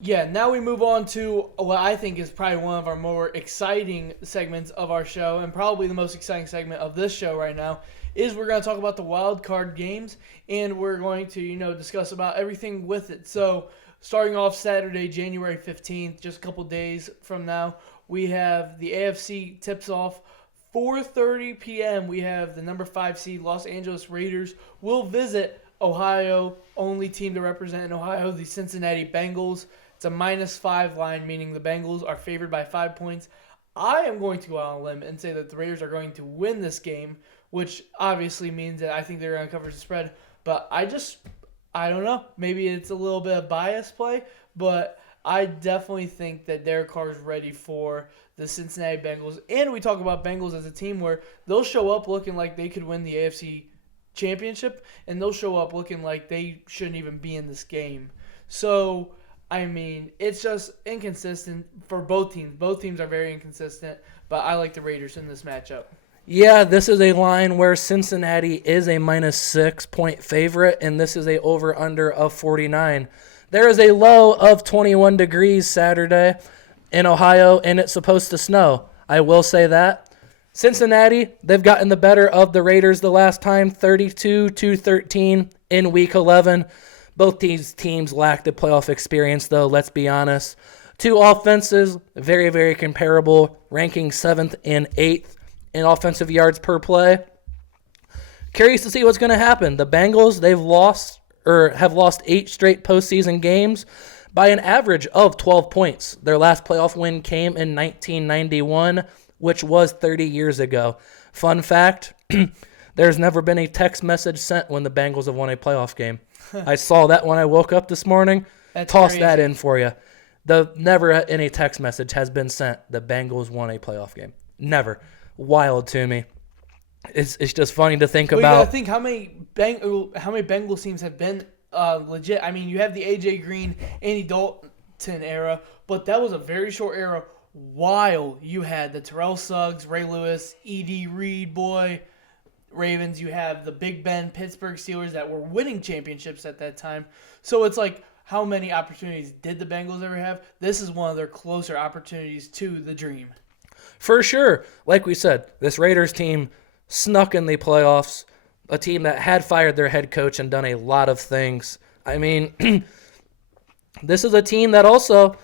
Yeah, now we move on to what I think is probably one of our more exciting segments of our show, and probably the most exciting segment of this show right now, is we're going to talk about the wild card games, and we're going to, discuss about everything with it. So, starting off Saturday, January 15th, just a couple days from now, we have the AFC tips off 4:30 p.m. We have the number 5 seed Los Angeles Raiders will visit Ohio, only team to represent in Ohio, the Cincinnati Bengals. It's a -5 line, meaning the Bengals are favored by 5 points. I am going to go out on a limb and say that the Raiders are going to win this game, which obviously means that I think they're going to cover the spread. But I don't know. Maybe it's a little bit of bias play, but I definitely think that Derek Carr is ready for the Cincinnati Bengals. And we talk about Bengals as a team where they'll show up looking like they could win the AFC championship, and they'll show up looking like they shouldn't even be in this game. So, I mean, it's just inconsistent for both teams. Both teams are very inconsistent, but I like the Raiders in this matchup. Yeah, this is a line where Cincinnati is a -6-point favorite, and this is a over-under of 49. There is a low of 21 degrees Saturday in Ohio, and it's supposed to snow. I will say that. Cincinnati, they've gotten the better of the Raiders the last time, 32-13 in Week 11. Both these teams lack the playoff experience, though, let's be honest. Two offenses, very, very comparable, ranking 7th and 8th in offensive yards per play. Curious to see what's going to happen. The Bengals, have lost 8 straight postseason games by an average of 12 points. Their last playoff win came in 1991, which was 30 years ago. Fun fact, there's never been a text message sent when the Bengals have won a playoff game. I saw that when I woke up this morning. Toss that in for you. Never any text message has been sent. The Bengals won a playoff game. Never. Wild to me. It's just funny to think about. You gotta think how many Bengals teams have been legit. I mean, you have the AJ Green, Andy Dalton era, but that was a very short era. While you had the Terrell Suggs, Ray Lewis, E.D. Reed, Ravens, you have the Big Ben Pittsburgh Steelers that were winning championships at that time. So it's like, how many opportunities did the Bengals ever have? This is one of their closer opportunities to the dream. For sure. Like we said, this Raiders team snuck in the playoffs, a team that had fired their head coach and done a lot of things. I mean, this is a team that also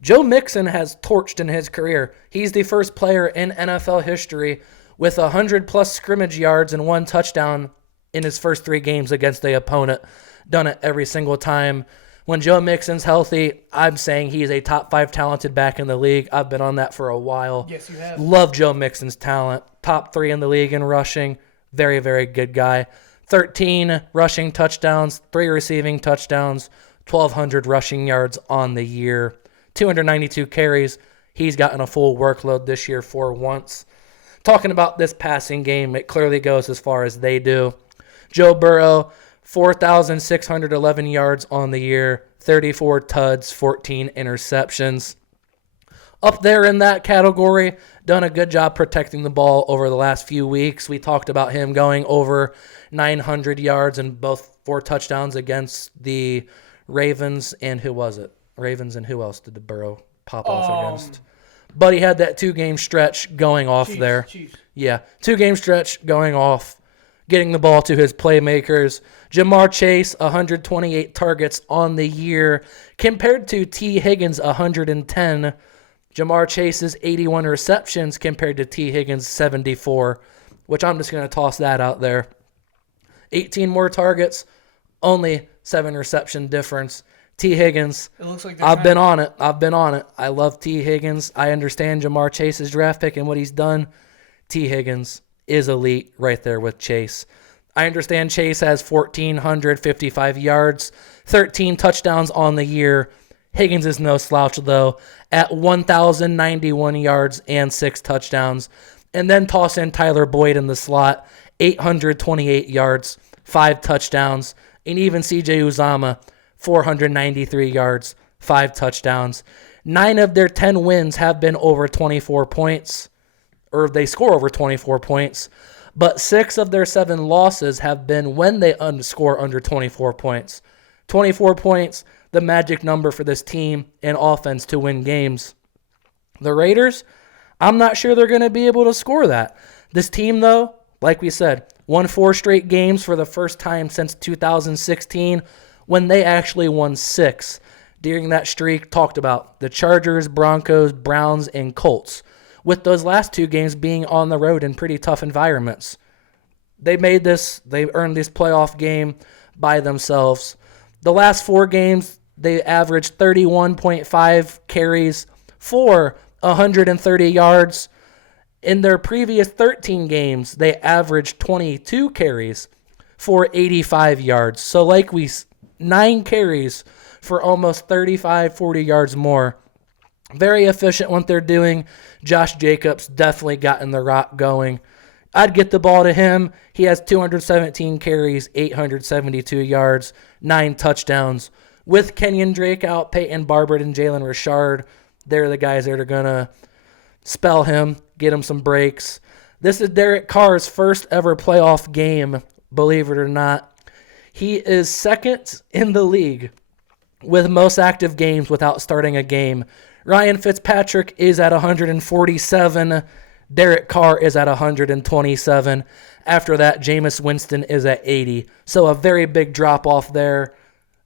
Joe Mixon has torched in his career. He's the first player in NFL history with 100-plus scrimmage yards and 1 touchdown in his first 3 games against the opponent. Done it every single time. When Joe Mixon's healthy, I'm saying he's a top 5 talented back in the league. I've been on that for a while. Yes, you have. Love Joe Mixon's talent. Top 3 in the league in rushing. Very, very good guy. 13 rushing touchdowns, 3 receiving touchdowns, 1,200 rushing yards on the year. 292 carries. He's gotten a full workload this year for once. Talking about this passing game, it clearly goes as far as they do. Joe Burrow, 4,611 yards on the year, 34 tuds, 14 interceptions. Up there in that category, done a good job protecting the ball over the last few weeks. We talked about him going over 900 yards and both 4 touchdowns against the Ravens and who was it? Ravens and who else did the Burrow pop off against? But he had that 2-game stretch going off there. Chiefs. Yeah, 2-game stretch going off, getting the ball to his playmakers. Jamar Chase, 128 targets on the year, compared to T. Higgins, 110. Jamar Chase's 81 receptions compared to T. Higgins' 74, which I'm just going to toss that out there. 18 more targets, only 7 reception difference. T. Higgins, It looks like I've been on it. I love T. Higgins. I understand Jamar Chase's draft pick and what he's done. T. Higgins is elite right there with Chase. I understand Chase has 1,455 yards, 13 touchdowns on the year. Higgins is no slouch, though, at 1,091 yards and 6 touchdowns. And then toss in Tyler Boyd in the slot, 828 yards, 5 touchdowns. And even C.J. Uzama, 493 yards, 5 touchdowns. 9 of their 10 wins have been over 24 points, or they score over 24 points. But 6 of their 7 losses have been when they score under 24 points. 24 points, the magic number for this team and offense to win games. The Raiders, I'm not sure they're going to be able to score that. This team, though, like we said, won 4 straight games for the first time since 2016 when they actually won 6. During that streak, talked about the Chargers, Broncos, Browns, and Colts, with those last 2 games being on the road in pretty tough environments. They earned this playoff game by themselves. The last 4 games, they averaged 31.5 carries for 130 yards. In their previous 13 games, they averaged 22 carries for 85 yards. So 9 carries for almost 35, 40 yards more. Very efficient what they're doing. Josh Jacobs definitely gotten the rock going. I'd get the ball to him. He has 217 carries, 872 yards, 9 touchdowns. With Kenyon Drake out, Peyton Barber and Jalen Richard, they're the guys that are going to spell him, get him some breaks. This is Derek Carr's first ever playoff game, believe it or not. He is second in the league with most active games without starting a game. Ryan Fitzpatrick is at 147. Derek Carr is at 127. After that, Jameis Winston is at 80. So a very big drop-off there.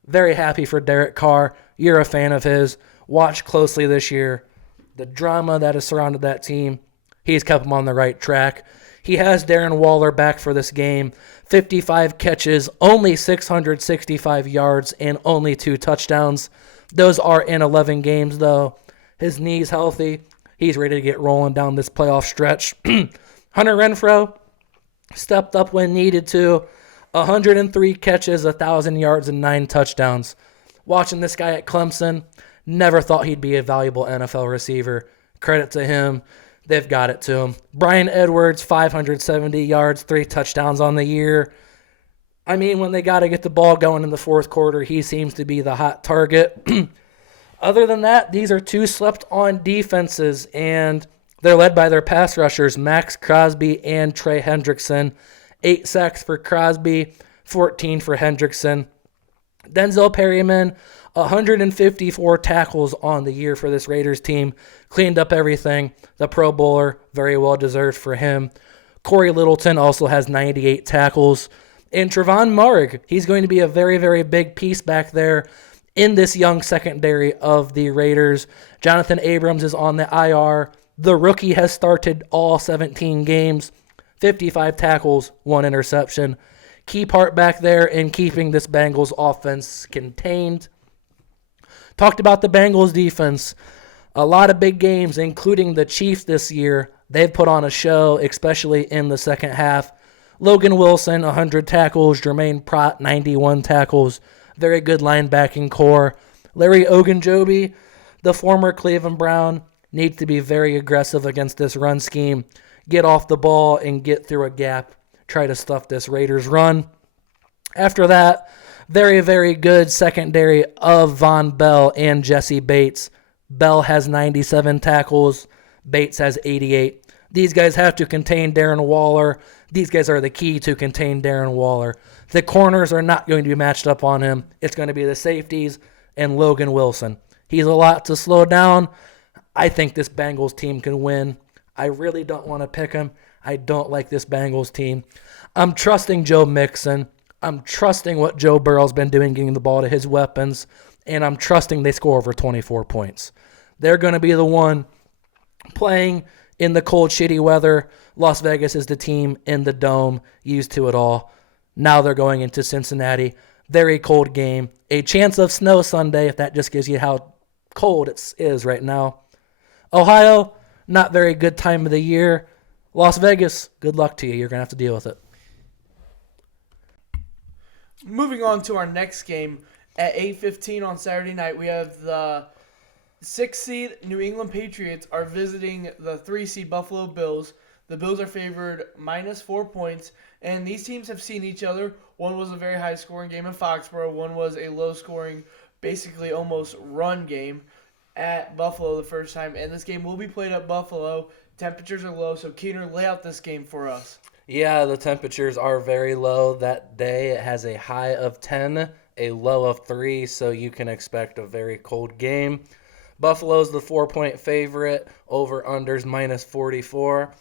Very happy for Derek Carr. You're a fan of his. Watch closely this year. The drama that has surrounded that team, he's kept them on the right track. He has Darren Waller back for this game. 55 catches, only 665 yards, and only 2 touchdowns. Those are in 11 games, though. His knee's healthy. He's ready to get rolling down this playoff stretch. Hunter Renfrow stepped up when needed to. 103 catches, 1,000 yards, and 9 touchdowns. Watching this guy at Clemson, never thought he'd be a valuable NFL receiver. Credit to him. They've got it to him. Bryan Edwards, 570 yards, 3 touchdowns on the year. I mean, when they got to get the ball going in the fourth quarter, he seems to be the hot target. Other than that, these are 2 slept-on defenses, and they're led by their pass rushers, Max Crosby and Trey Hendrickson. 8 sacks for Crosby, 14 for Hendrickson. Denzel Perryman, 154 tackles on the year for this Raiders team. Cleaned up everything. The Pro Bowler, very well deserved for him. Corey Littleton also has 98 tackles. And Trevon Moehrig, he's going to be a very, very big piece back there in this young secondary of the Raiders. Jonathan Abrams is on the IR. The rookie has started all 17 games. 55 tackles, 1 interception. Key part back there in keeping this Bengals offense contained. Talked about the Bengals defense. A lot of big games, including the Chiefs this year. They've put on a show, especially in the second half. Logan Wilson, 100 tackles. Jermaine Pratt, 91 tackles. Very good linebacking core. Larry Ogunjobi, the former Cleveland Brown, needs to be very aggressive against this run scheme. Get off the ball and get through a gap. Try to stuff this Raiders run. After that, very, very good secondary of Von Bell and Jesse Bates. Bell has 97 tackles. Bates has 88. These guys have to contain Darren Waller. These guys are the key to contain Darren Waller. The corners are not going to be matched up on him. It's going to be the safeties and Logan Wilson. He's a lot to slow down. I think this Bengals team can win. I really don't want to pick him. I don't like this Bengals team. I'm trusting Joe Mixon. I'm trusting what Joe Burrow's been doing, getting the ball to his weapons, and I'm trusting they score over 24 points. They're going to be the one playing in the cold, shitty weather. Las Vegas is the team in the dome, used to it all. Now they're going into Cincinnati. Very cold game. A chance of snow Sunday, if that just gives you how cold it is right now. Ohio, not very good time of the year. Las Vegas, good luck to you. You're going to have to deal with it. Moving on to our next game at 8:15 on Saturday night, we have the 6th seed New England Patriots are visiting the 3 seed Buffalo Bills. The Bills are favored -4 points, and these teams have seen each other. One was a very high-scoring game in Foxborough. One was a low-scoring, basically almost run game at Buffalo the first time. And this game will be played at Buffalo. Temperatures are low, so Keener, lay out this game for us. Yeah, the temperatures are very low that day. It has a high of 10 a low of 3, so you can expect a very cold game. Buffalo's the 4-point favorite, over-unders minus 44.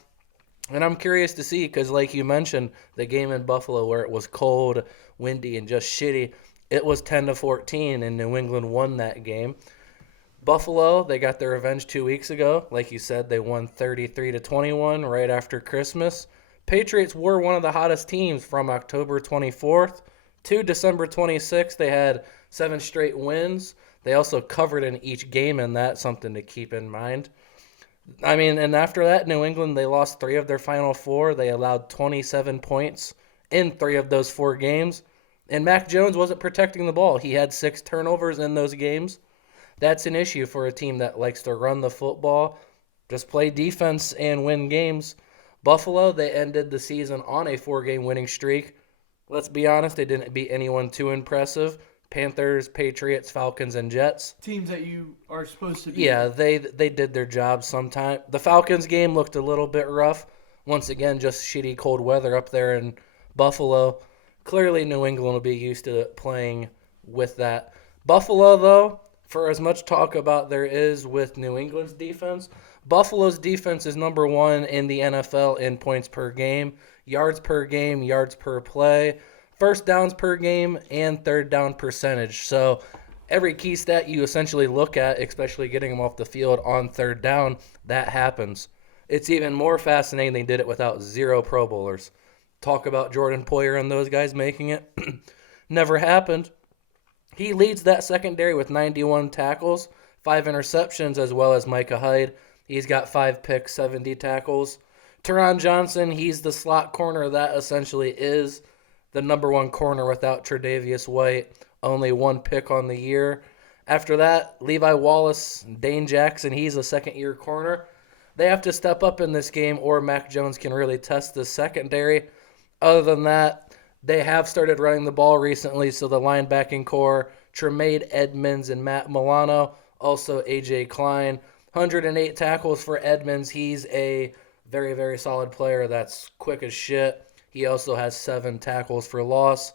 And I'm curious to see because, like you mentioned, the game in Buffalo where it was cold, windy, and just shitty, it was 10-14, and New England won that game. Buffalo, they got their revenge 2 weeks ago. Like you said, they won 33-21 right after Christmas. Patriots were one of the hottest teams from October 24th to December 26th. They had 7 straight wins. They also covered in each game in that, something to keep in mind. I mean, and after that, New England, they lost 3 of their final 4. They allowed 27 points in 3 of those 4 games. And Mac Jones wasn't protecting the ball. He had 6 turnovers in those games. That's an issue for a team that likes to run the football, just play defense and win games. Buffalo, they ended the season on a 4-game winning streak. Let's be honest, they didn't beat anyone too impressive. Panthers, Patriots, Falcons, and Jets. Teams that you are supposed to beat. Yeah, they did their job sometime. The Falcons game looked a little bit rough. Once again, just shitty cold weather up there in Buffalo. Clearly, New England will be used to playing with that. Buffalo, though, for as much talk about there is with New England's defense, Buffalo's defense is number 1 in the NFL in points per game, yards per game, yards per play, first downs per game, and third down percentage. So every key stat you essentially look at, especially getting them off the field on third down, that happens. It's even more fascinating they did it without 0 Pro Bowlers. Talk about Jordan Poyer and those guys making it. Never happened. He leads that secondary with 91 tackles, 5 interceptions, as well as Micah Hyde. He's got 5 picks, 70 tackles. Teron Johnson, he's the slot corner. That essentially is the number 1 corner without Tre'Davious White. Only 1 pick on the year. After that, Levi Wallace, Dane Jackson, he's a second-year corner. They have to step up in this game or Mac Jones can really test the secondary. Other than that, they have started running the ball recently, so the linebacking core, Tremaine Edmonds and Matt Milano, also A.J. Klein. 108 tackles for Edmonds. He's a very, very solid player that's quick as shit. He also has 7 tackles for loss.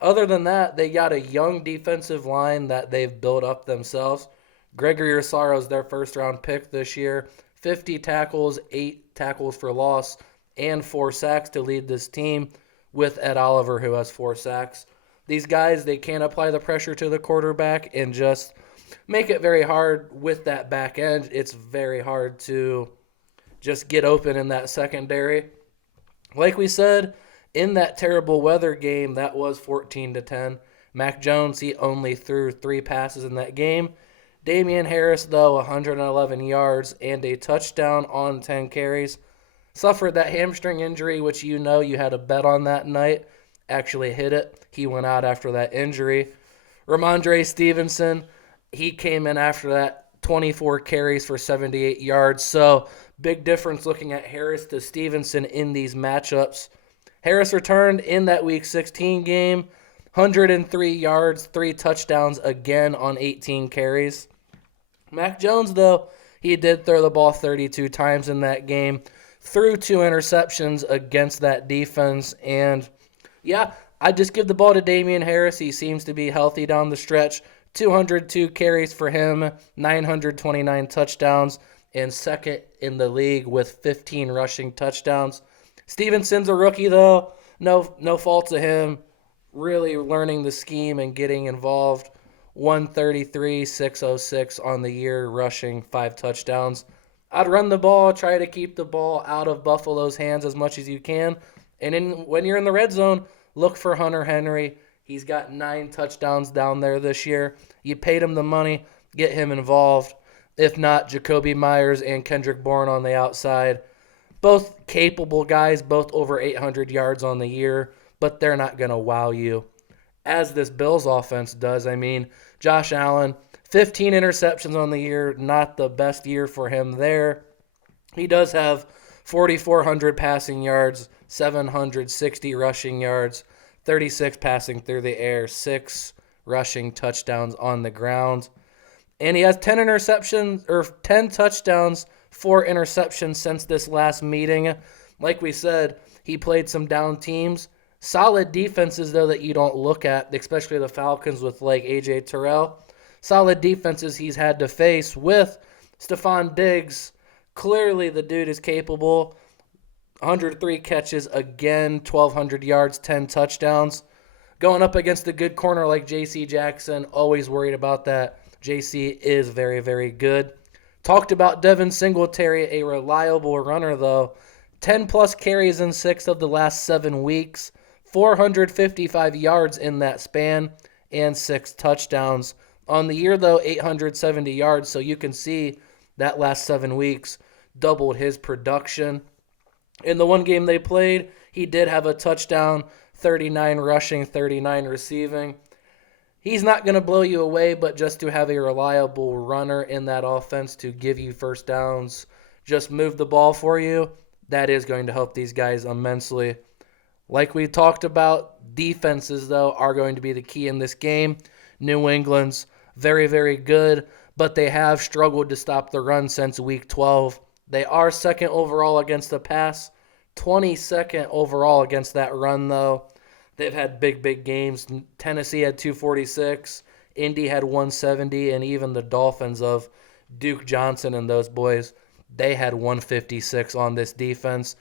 Other than that, they got a young defensive line that they've built up themselves. Gregory Rossaro's their first-round pick this year. 50 tackles, 8 tackles for loss, and 4 sacks to lead this team, with Ed Oliver, who has 4 sacks. These guys, they can't apply the pressure to the quarterback and just make it very hard with that back end. It's very hard to just get open in that secondary. Like we said, in that terrible weather game, that was 14-10. Mac Jones, he only threw 3 passes in that game. Damian Harris, though, 111 yards and a touchdown on 10 carries. Suffered that hamstring injury, which you had a bet on that night. Actually hit it. He went out after that injury. Ramondre Stevenson, he came in after that, 24 carries for 78 yards. So, big difference looking at Harris to Stevenson in these matchups. Harris returned in that Week 16 game, 103 yards, 3 touchdowns again on 18 carries. Mac Jones, though, he did throw the ball 32 times in that game, threw 2 interceptions against that defense. And, yeah, I just give the ball to Damian Harris. He seems to be healthy down the stretch. 202 carries for him, 929 touchdowns, and second in the league with 15 rushing touchdowns. Stevenson's a rookie, though. No fault to him. Really learning the scheme and getting involved. 133, 606 on the year, rushing 5 touchdowns. I'd run the ball, try to keep the ball out of Buffalo's hands as much as you can. And when you're in the red zone, look for Hunter Henry. He's got 9 touchdowns down there this year. You paid him the money, get him involved. If not, Jacoby Myers and Kendrick Bourne on the outside. Both capable guys, both over 800 yards on the year, but they're not going to wow you as this Bills offense does. I mean, Josh Allen, 15 interceptions on the year, not the best year for him there. He does have 4,400 passing yards, 760 rushing yards, 36 passing through the air, 6 rushing touchdowns on the ground. And he has 10 touchdowns, 4 interceptions since this last meeting. Like we said, he played some down teams. Solid defenses, though, that you don't look at, especially the Falcons with like A.J. Terrell. Solid defenses he's had to face with Stephon Diggs. Clearly, the dude is capable. 103 catches again, 1,200 yards, 10 touchdowns. Going up against a good corner like J.C. Jackson, always worried about that. J.C. is very, very good. Talked about Devin Singletary, a reliable runner, though. 10-plus carries in 6 of the last 7 weeks. 455 yards in that span and 6 touchdowns. On the year, though, 870 yards, so you can see that last 7 weeks doubled his production. In the one game they played, he did have a touchdown, 39 rushing, 39 receiving. He's not going to blow you away, but just to have a reliable runner in that offense to give you first downs, just move the ball for you, that is going to help these guys immensely. Like we talked about, defenses, though, are going to be the key in this game. New England's very, very good, but they have struggled to stop the run since Week 12. They are second overall against the pass, 22nd overall against that run, though. They've had big, big games. Tennessee had 246, Indy had 170, and even the Dolphins of Duke Johnson and those boys, they had 156 on this defense.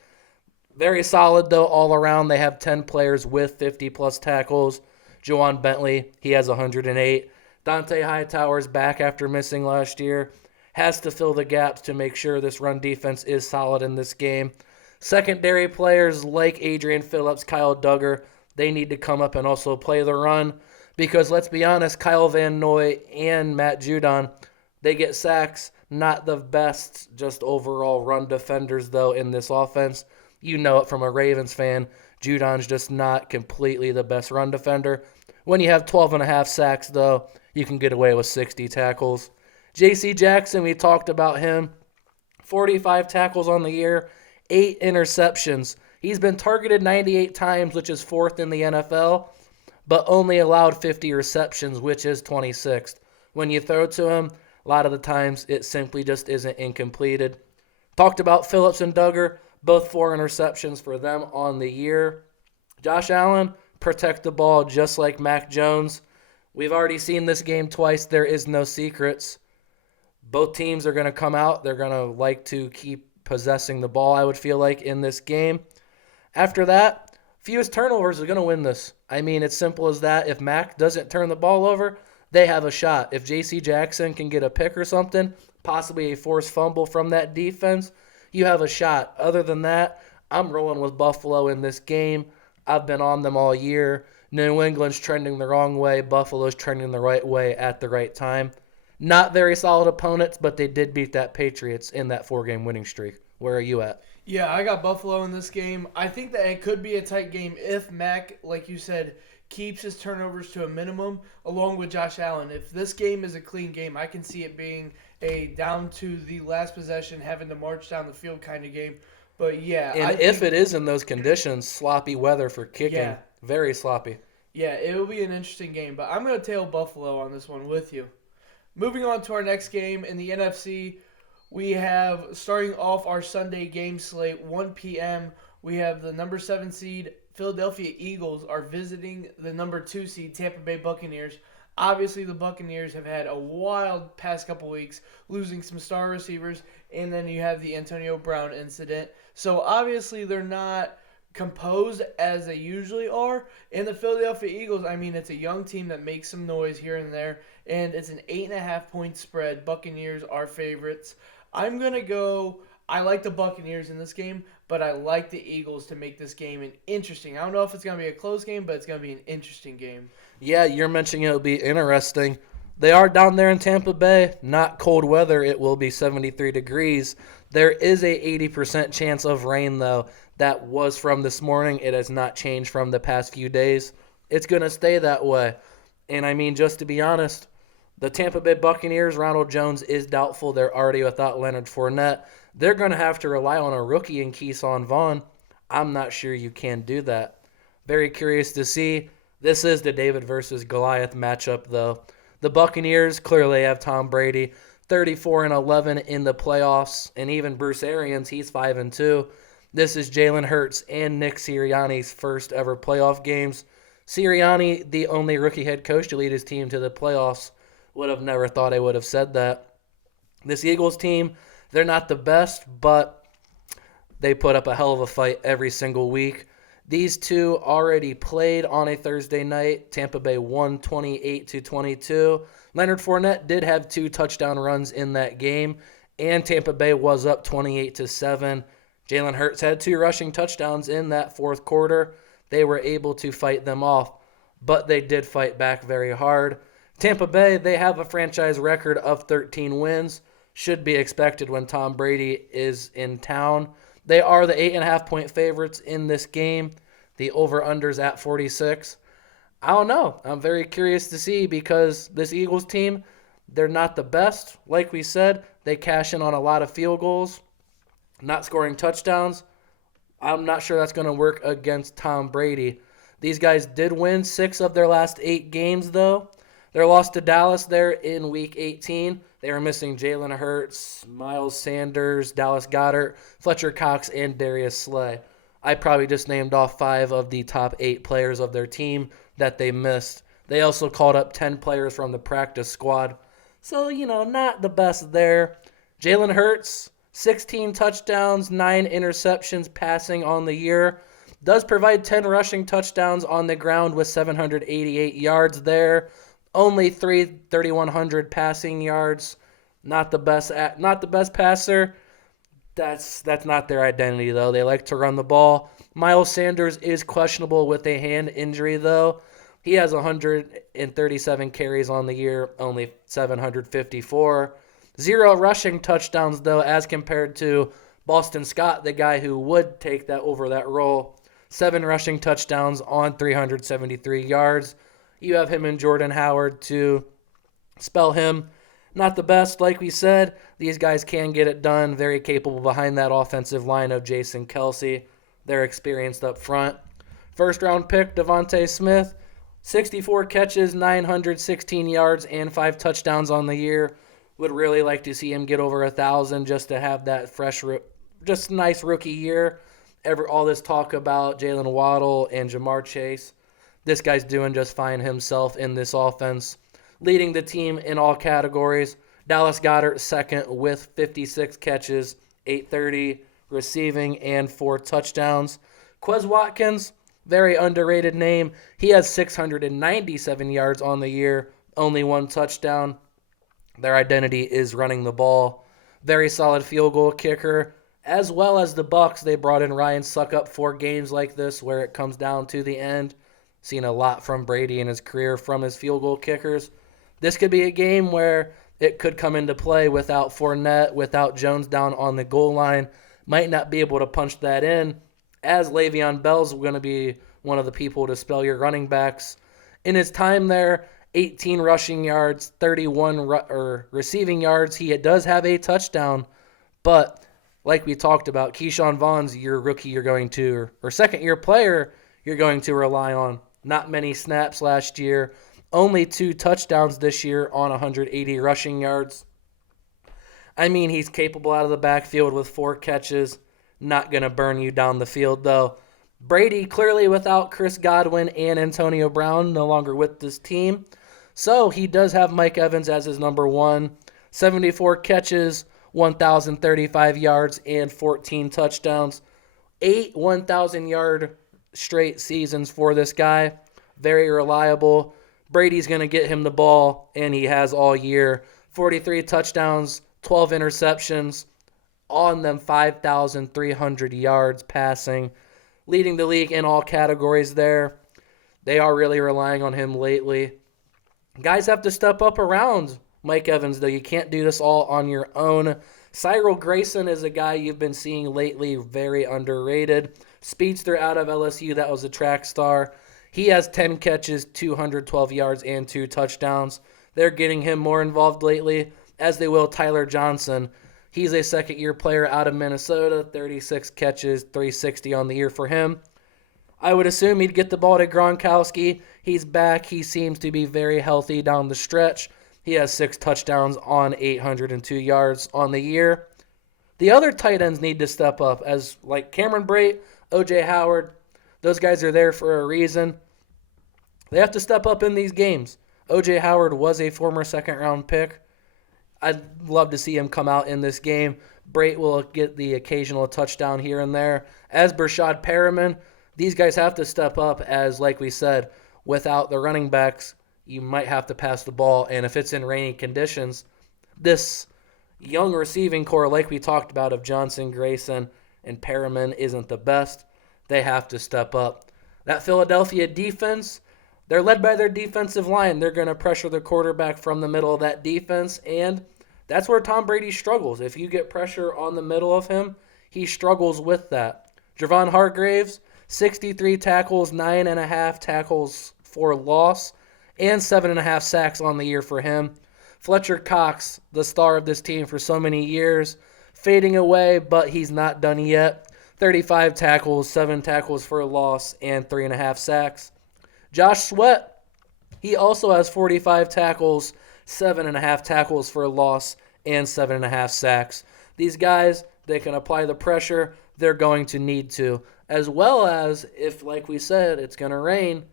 Very solid, though, all around. They have 10 players with 50-plus tackles. Juwan Bentley, he has 108. Dante Hightower's back after missing last year. Has to fill the gaps to make sure this run defense is solid in this game. Secondary players like Adrian Phillips, Kyle Duggar, they need to come up and also play the run because, let's be honest, Kyle Van Noy and Matt Judon, they get sacks. Not the best just overall run defenders, though, in this offense. You know it from a Ravens fan. Judon's just not completely the best run defender. When you have 12.5 sacks, though, you can get away with 60 tackles. J.C. Jackson, we talked about him. 45 tackles on the year, 8 interceptions. He's been targeted 98 times, which is 4th in the NFL, but only allowed 50 receptions, which is 26th. When you throw to him, a lot of the times it simply just isn't incompleted. Talked about Phillips and Duggar, both 4 interceptions for them on the year. Josh Allen, protect the ball just like Mac Jones. We've already seen this game twice. There is no secrets. Both teams are going to come out. They're going to like to keep possessing the ball, I would feel like, in this game. After that, fewest turnovers are going to win this. I mean, it's simple as that. If Mac doesn't turn the ball over, they have a shot. If J.C. Jackson can get a pick or something, possibly a forced fumble from that defense, you have a shot. Other than that, I'm rolling with Buffalo in this game. I've been on them all year. New England's trending the wrong way. Buffalo's trending the right way at the right time. Not very solid opponents, but they did beat that Patriots in that 4-game winning streak. Where are you at? Yeah, I got Buffalo in this game. I think that it could be a tight game if Mac, like you said, keeps his turnovers to a minimum, along with Josh Allen. If this game is a clean game, I can see it being a down to the last possession, having to march down the field kind of game. But yeah, and if it is in those conditions, sloppy weather for kicking, yeah, very sloppy. Yeah, it will be an interesting game. But I'm going to tail Buffalo on this one with you. Moving on to our next game in the NFC, we have, starting off our Sunday game slate, 1 p.m., we have the number 7 seed Philadelphia Eagles are visiting the number 2 seed Tampa Bay Buccaneers. Obviously, the Buccaneers have had a wild past couple weeks, losing some star receivers, and then you have the Antonio Brown incident. So, obviously, they're not composed as they usually are. And the Philadelphia Eagles, I mean, it's a young team that makes some noise here and there, and it's an 8.5-point spread. Buccaneers are favorites. I'm going to go, I like the Buccaneers in this game, but I like the Eagles to make this game an interesting. I don't know if it's going to be a close game, but it's going to be an interesting game. Yeah, you're mentioning it'll be interesting. They are down there in Tampa Bay, not cold weather. It will be 73 degrees. There is a 80% chance of rain, though. That was from this morning. It has not changed from the past few days. It's going to stay that way. And, I mean, just to be honest, the Tampa Bay Buccaneers, Ronald Jones is doubtful. They're already without Leonard Fournette. They're going to have to rely on a rookie in Keyshawn Vaughn. I'm not sure you can do that. Very curious to see. This is the David versus Goliath matchup, though. The Buccaneers clearly have Tom Brady, 34-11 in the playoffs, and even Bruce Arians, he's 5-2. This is Jalen Hurts and Nick Sirianni's first ever playoff games. Sirianni, the only rookie head coach to lead his team to the playoffs, would have never thought I would have said that. This Eagles team, they're not the best, but they put up a hell of a fight every single week. These two already played on a Thursday night. Tampa Bay won 28-22. Leonard Fournette did have 2 touchdown runs in that game, and Tampa Bay was up 28-7. Jalen Hurts had 2 rushing touchdowns in that fourth quarter. They were able to fight them off, but they did fight back very hard. Tampa Bay, they have a franchise record of 13 wins. Should be expected when Tom Brady is in town. They are the 8.5-point favorites in this game. The over-under's at 46. I don't know. I'm very curious to see because this Eagles team, they're not the best. Like we said, they cash in on a lot of field goals, not scoring touchdowns. I'm not sure that's going to work against Tom Brady. These guys did win 6 of their last 8 games, though. Their loss to Dallas there in Week 18. They were missing Jalen Hurts, Miles Sanders, Dallas Goedert, Fletcher Cox, and Darius Slay. I probably just named off 5 of the top 8 players of their team that they missed. They also called up 10 players from the practice squad. So, not the best there. Jalen Hurts, 16 touchdowns, 9 interceptions passing on the year. Does provide 10 rushing touchdowns on the ground with 788 yards there. Only 3,100 passing yards. Not the best passer. That's not their identity, though. They like to run the ball. Miles Sanders is questionable with a hand injury, though. He has 137 carries on the year, only 754. 0 rushing touchdowns, though, as compared to Boston Scott, the guy who would take that over that role. 7 rushing touchdowns on 373 yards. You have him and Jordan Howard to spell him. Not the best, like we said. These guys can get it done. Very capable behind that offensive line of Jason Kelsey. They're experienced up front. First-round pick, Devontae Smith. 64 catches, 916 yards, and 5 touchdowns on the year. Would really like to see him get over 1,000 just to have that fresh, just nice rookie year. All this talk about Jalen Waddle and Jamar Chase. This guy's doing just fine himself in this offense. Leading the team in all categories. Dallas Goedert second with 56 catches, 830 receiving, and 4 touchdowns. Quez Watkins, very underrated name. He has 697 yards on the year, only 1 touchdown. Their identity is running the ball. Very solid field goal kicker. As well as the Bucs, they brought in Ryan Suckup for games like this where it comes down to the end. Seen a lot from Brady in his career from his field goal kickers. This could be a game where it could come into play without Fournette, without Jones down on the goal line. Might not be able to punch that in, as Le'Veon Bell's going to be one of the people to spell your running backs. In his time there, 18 rushing yards, 31 receiving yards. He does have a touchdown, but like we talked about, Keyshawn Vaughn's your rookie or second-year player you're going to rely on. Not many snaps last year. Only 2 touchdowns this year on 180 rushing yards. I mean, he's capable out of the backfield with 4 catches. Not going to burn you down the field, though. Brady, clearly without Chris Godwin and Antonio Brown, no longer with this team. So he does have Mike Evans as his number 1. 74 catches, 1,035 yards, and 14 touchdowns. 8 1,000-yard straight seasons for this guy. Very reliable. Brady's going to get him the ball, and he has all year. 43 touchdowns, 12 interceptions, on them 5,300 yards passing. Leading the league in all categories there. They are really relying on him lately. Guys have to step up around Mike Evans, though. You can't do this all on your own. Cyril Grayson is a guy you've been seeing lately, very underrated. Speedster out of LSU, that was a track star. He has 10 catches, 212 yards, and 2 touchdowns. They're getting him more involved lately, as they will Tyler Johnson. He's a second-year player out of Minnesota, 36 catches, 360 on the year for him. I would assume he'd get the ball to Gronkowski. He's back. He seems to be very healthy down the stretch. He has 6 touchdowns on 802 yards on the year. The other tight ends need to step up, as like Cameron Brate, O.J. Howard. Those guys are there for a reason. They have to step up in these games. O.J. Howard was a former second-round pick. I'd love to see him come out in this game. Brate will get the occasional touchdown here and there. As Brashad Perriman, these guys have to step up as, like we said, without the running backs, you might have to pass the ball. And if it's in rainy conditions, this young receiving core, like we talked about, of Johnson, Grayson, and Perriman isn't the best. They have to step up. That Philadelphia defense, they're led by their defensive line. They're going to pressure the quarterback from the middle of that defense, and that's where Tom Brady struggles. If you get pressure on the middle of him, he struggles with that. Javon Hargraves, 63 tackles, 9.5 tackles for loss, and 7.5 sacks on the year for him. Fletcher Cox, the star of this team for so many years, fading away, but he's not done yet. 35 tackles, 7 tackles for a loss, and 3.5 sacks. Josh Sweat, he also has 45 tackles, 7.5 tackles for a loss, and 7.5 sacks. These guys, they can apply the pressure. They're going to need to. As well as, if, like we said, it's going to rain,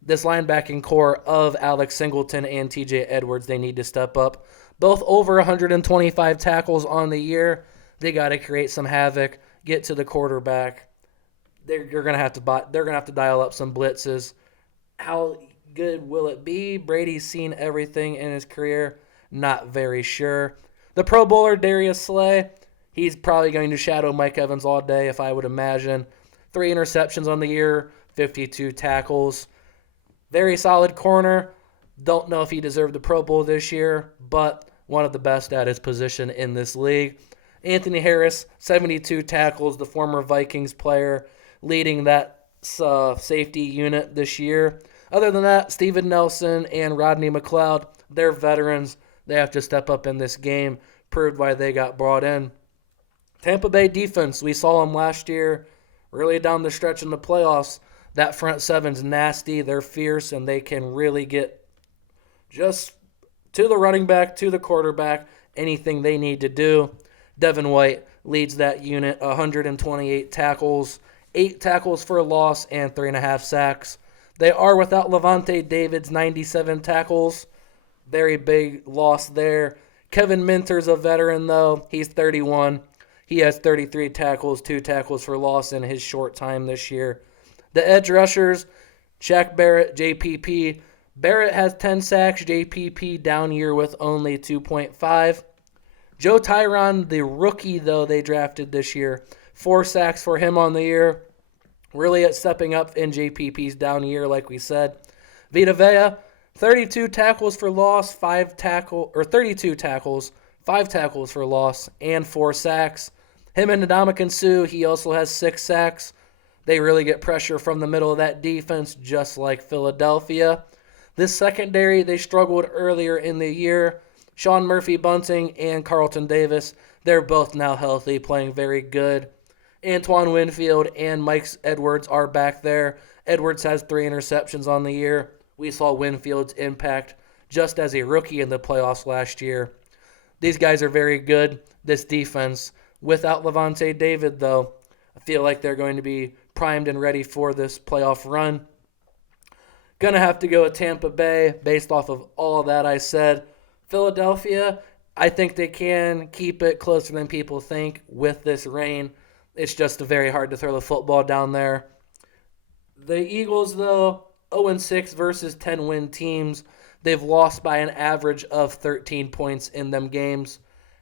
this linebacking core of Alex Singleton and TJ Edwards, they need to step up. Both over 125 tackles on the year. They got to create some havoc, get to the quarterback. They're going to have to dial up some blitzes. How good will it be? Brady's seen everything in his career. Not very sure. The Pro Bowler, Darius Slay, he's probably going to shadow Mike Evans all day, if I would imagine. 3 interceptions on the year, 52 tackles. Very solid corner. Don't know if he deserved the Pro Bowl this year, but one of the best at his position in this league. Anthony Harris, 72 tackles, the former Vikings player, leading that safety unit this year. Other than that, Steven Nelson and Rodney McLeod, they're veterans. They have to step up in this game, proved why they got brought in. Tampa Bay defense, we saw them last year, really down the stretch in the playoffs. That front seven's nasty, they're fierce, and they can really get just to the running back, to the quarterback, anything they need to do. Devin White leads that unit, 128 tackles, 8 tackles for a loss, and 3.5 sacks. They are without Levante David's 97 tackles. Very big loss there. Kevin Minter's a veteran, though. He's 31. He has 33 tackles, 2 tackles for loss in his short time this year. The edge rushers, Shaq Barrett, JPP. Barrett has 10 sacks, JPP down year with only 2.5. Joe Tyron, the rookie, though, they drafted this year. 4 sacks for him on the year. Really at stepping up in JPP's down year, like we said. Vita Vea, 32 tackles for loss, 32 tackles, 5 tackles for loss, and 4 sacks. Him and Ndamukong Suh, he also has 6 sacks. They really get pressure from the middle of that defense, just like Philadelphia. This secondary, they struggled earlier in the year. Sean Murphy-Bunting and Carlton Davis, they're both now healthy, playing very good. Antoine Winfield and Mike Edwards are back there. Edwards has 3 interceptions on the year. We saw Winfield's impact just as a rookie in the playoffs last year. These guys are very good. This defense, without Levante David, though, I feel like they're going to be primed and ready for this playoff run. Gonna have to go with Tampa Bay based off of all that I said. Philadelphia, I think they can keep it closer than people think with this rain. It's just very hard to throw the football down there. The Eagles, though, 0-6 versus 10-win teams. They've lost by an average of 13 points in them games.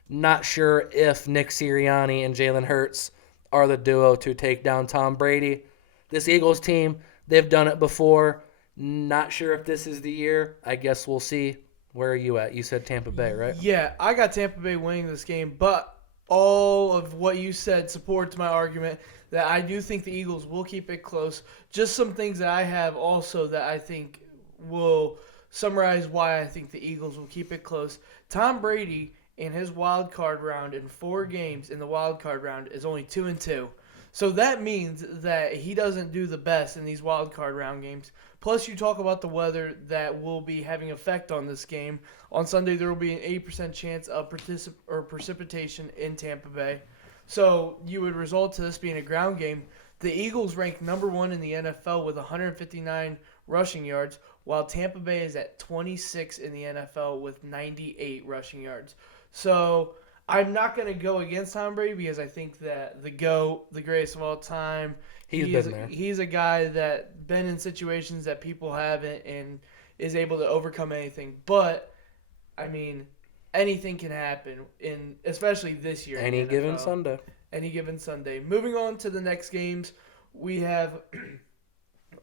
Not sure if Nick Sirianni and Jalen Hurts are the duo to take down Tom Brady. This Eagles team, they've done it before. Not sure if this is the year. I guess we'll see. Where are you at? You said Tampa Bay, right? Yeah, I got Tampa Bay winning this game, but all of what you said supports my argument that I do think the Eagles will keep it close. Just some things that I have also that I think will summarize why I think the Eagles will keep it close. Tom Brady in his wild card round in 4 games in the wild card round is only 2-2. So that means that he doesn't do the best in these wild card round games. Plus, you talk about the weather that will be having effect on this game. On Sunday, there will be an 80% chance of precipitation in Tampa Bay. So you would result to this being a ground game. The Eagles rank number 1 in the NFL with 159 rushing yards, while Tampa Bay is at 26 in the NFL with 98 rushing yards. So I'm not going to go against Tom Brady because I think that the GOAT, the greatest of all time, he's a guy that been in situations that people haven't and is able to overcome anything. But I mean, anything can happen especially this year. Any given Sunday. Any given Sunday. Moving on to the next games, we have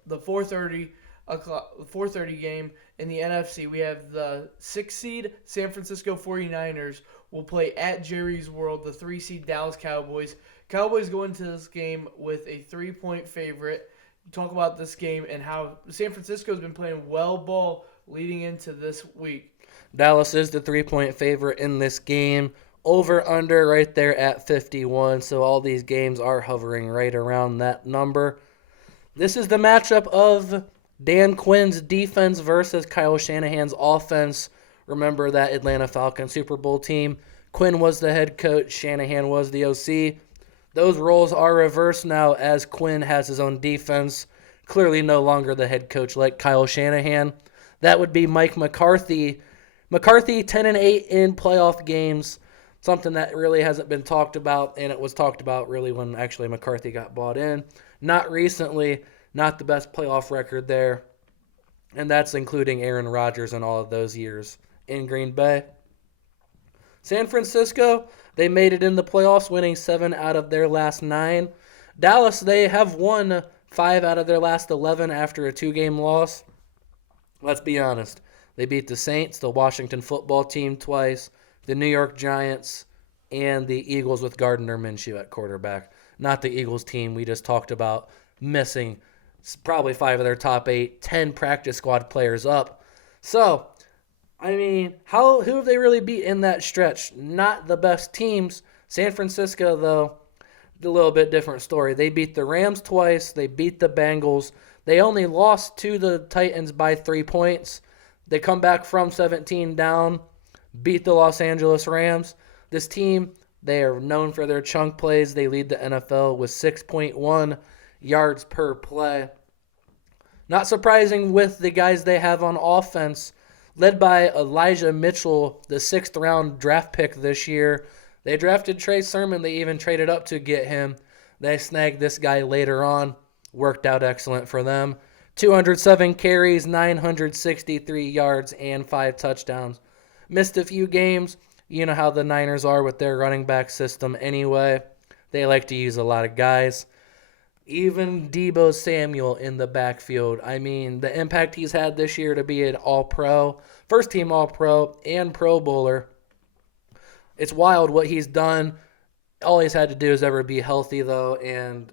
the 4:30 game in the NFC. We have the 6 seed San Francisco 49ers will play at Jerry's World, the 3 seed Dallas Cowboys. Cowboys go into this game with a 3-point favorite. Talk about this game and how San Francisco's been playing well ball leading into this week. Dallas is the 3-point favorite in this game. Over under right there at 51. So all these games are hovering right around that number. This is the matchup of Dan Quinn's defense versus Kyle Shanahan's offense. Remember that Atlanta Falcons Super Bowl team. Quinn was the head coach. Shanahan was the OC. Those roles are reversed now as Quinn has his own defense. Clearly no longer the head coach like Kyle Shanahan. That would be Mike McCarthy. McCarthy 10-8 in playoff games. Something that really hasn't been talked about, and it was talked about really when actually McCarthy got bought in. Not recently, not the best playoff record there, and that's including Aaron Rodgers and all of those years in Green Bay. San Francisco, they made it in the playoffs, winning 7 out of their last 9. Dallas, they have won 5 out of their last 11 after a 2-game loss. Let's be honest. They beat the Saints, the Washington football team twice, the New York Giants, and the Eagles with Gardner Minshew at quarterback. Not the Eagles team we just talked about missing probably 5 of their top 8, 10 practice squad players up. So, I mean, who have they really beat in that stretch? Not the best teams. San Francisco, though, a little bit different story. They beat the Rams twice. They beat the Bengals. They only lost to the Titans by 3 points. They come back from 17 down, beat the Los Angeles Rams. This team, they are known for their chunk plays. They lead the NFL with 6.1 yards per play. Not surprising with the guys they have on offense, led by Elijah Mitchell, the 6th-round draft pick this year. They drafted Trey Sermon. They even traded up to get him. They snagged this guy later on. Worked out excellent for them. 207 carries, 963 yards, and 5 touchdowns. Missed a few games. You know how the Niners are with their running back system anyway. They like to use a lot of guys. Even Deebo Samuel in the backfield. I mean, the impact he's had this year to be an all-pro, first-team all-pro, and Pro Bowler. It's wild what he's done. All he's had to do is ever be healthy, though, and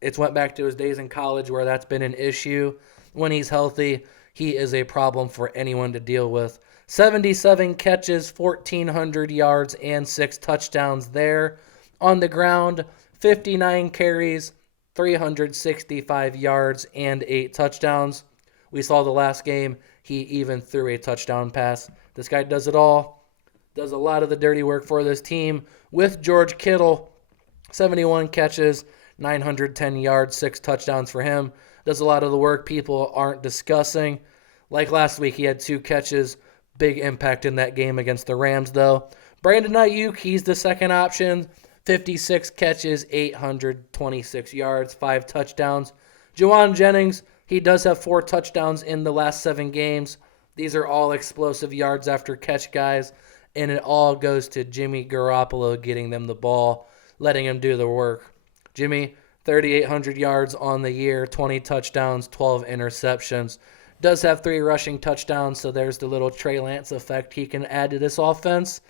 it's went back to his days in college where that's been an issue. When he's healthy, he is a problem for anyone to deal with. 77 catches, 1,400 yards, and 6 touchdowns there. On the ground, 59 carries, 365 yards, and 8 touchdowns. We saw the last game, he even threw a touchdown pass. This guy does it all. Does a lot of the dirty work for this team. With George Kittle, 71 catches, 910 yards, 6 touchdowns for him. Does a lot of the work people aren't discussing. Like last week, he had 2 catches. Big impact in that game against the Rams, though. Brandon Ayuk, he's the second option. 56 catches, 826 yards, 5 touchdowns. Juwan Jennings, he does have 4 touchdowns in the last 7 games. These are all explosive yards after catch guys, and it all goes to Jimmy Garoppolo getting them the ball, letting him do the work. Jimmy, 3,800 yards on the year, 20 touchdowns, 12 interceptions. Does have 3 rushing touchdowns, so there's the little Trey Lance effect he can add to this offense.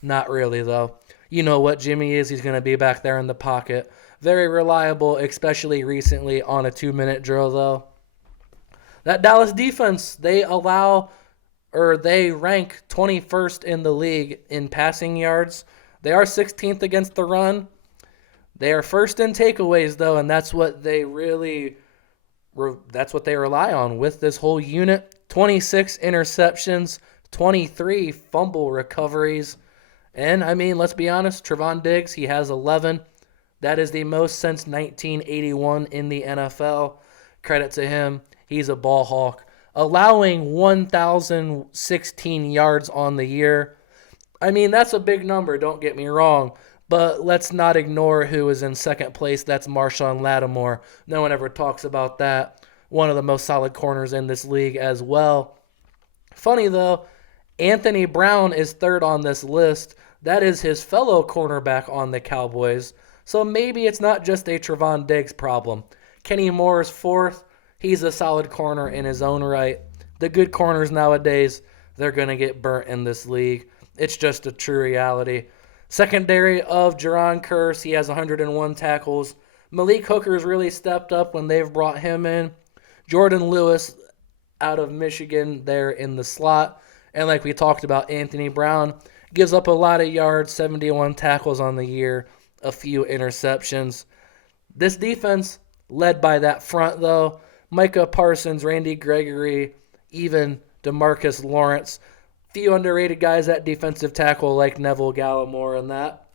Not really, though. You know what Jimmy is. He's going to be back there in the pocket. Very reliable, especially recently on a 2-minute drill, though. That Dallas defense, they rank 21st in the league in passing yards. They are 16th against the run. They are first in takeaways, though, and that's what they rely on with this whole unit. 26 interceptions, 23 fumble recoveries. And, I mean, let's be honest, Trevon Diggs, he has 11. That is the most since 1981 in the NFL. Credit to him. He's a ball hawk. Allowing 1,016 yards on the year. I mean, that's a big number, don't get me wrong. But let's not ignore who is in second place. That's Marshawn Lattimore. No one ever talks about that. One of the most solid corners in this league as well. Funny, though, Anthony Brown is third on this list. That is his fellow cornerback on the Cowboys. So maybe it's not just a Trevon Diggs problem. Kenny Moore is fourth. He's a solid corner in his own right. The good corners nowadays, they're going to get burnt in this league. It's just a true reality. Secondary of Jerron Kearse, he has 101 tackles. Malik Hooker's really stepped up when they've brought him in. Jordan Lewis out of Michigan there in the slot. And like we talked about, Anthony Brown gives up a lot of yards, 71 tackles on the year, a few interceptions. This defense, led by that front, though, Micah Parsons, Randy Gregory, even DeMarcus Lawrence. Few underrated guys at defensive tackle like Neville Gallimore and that.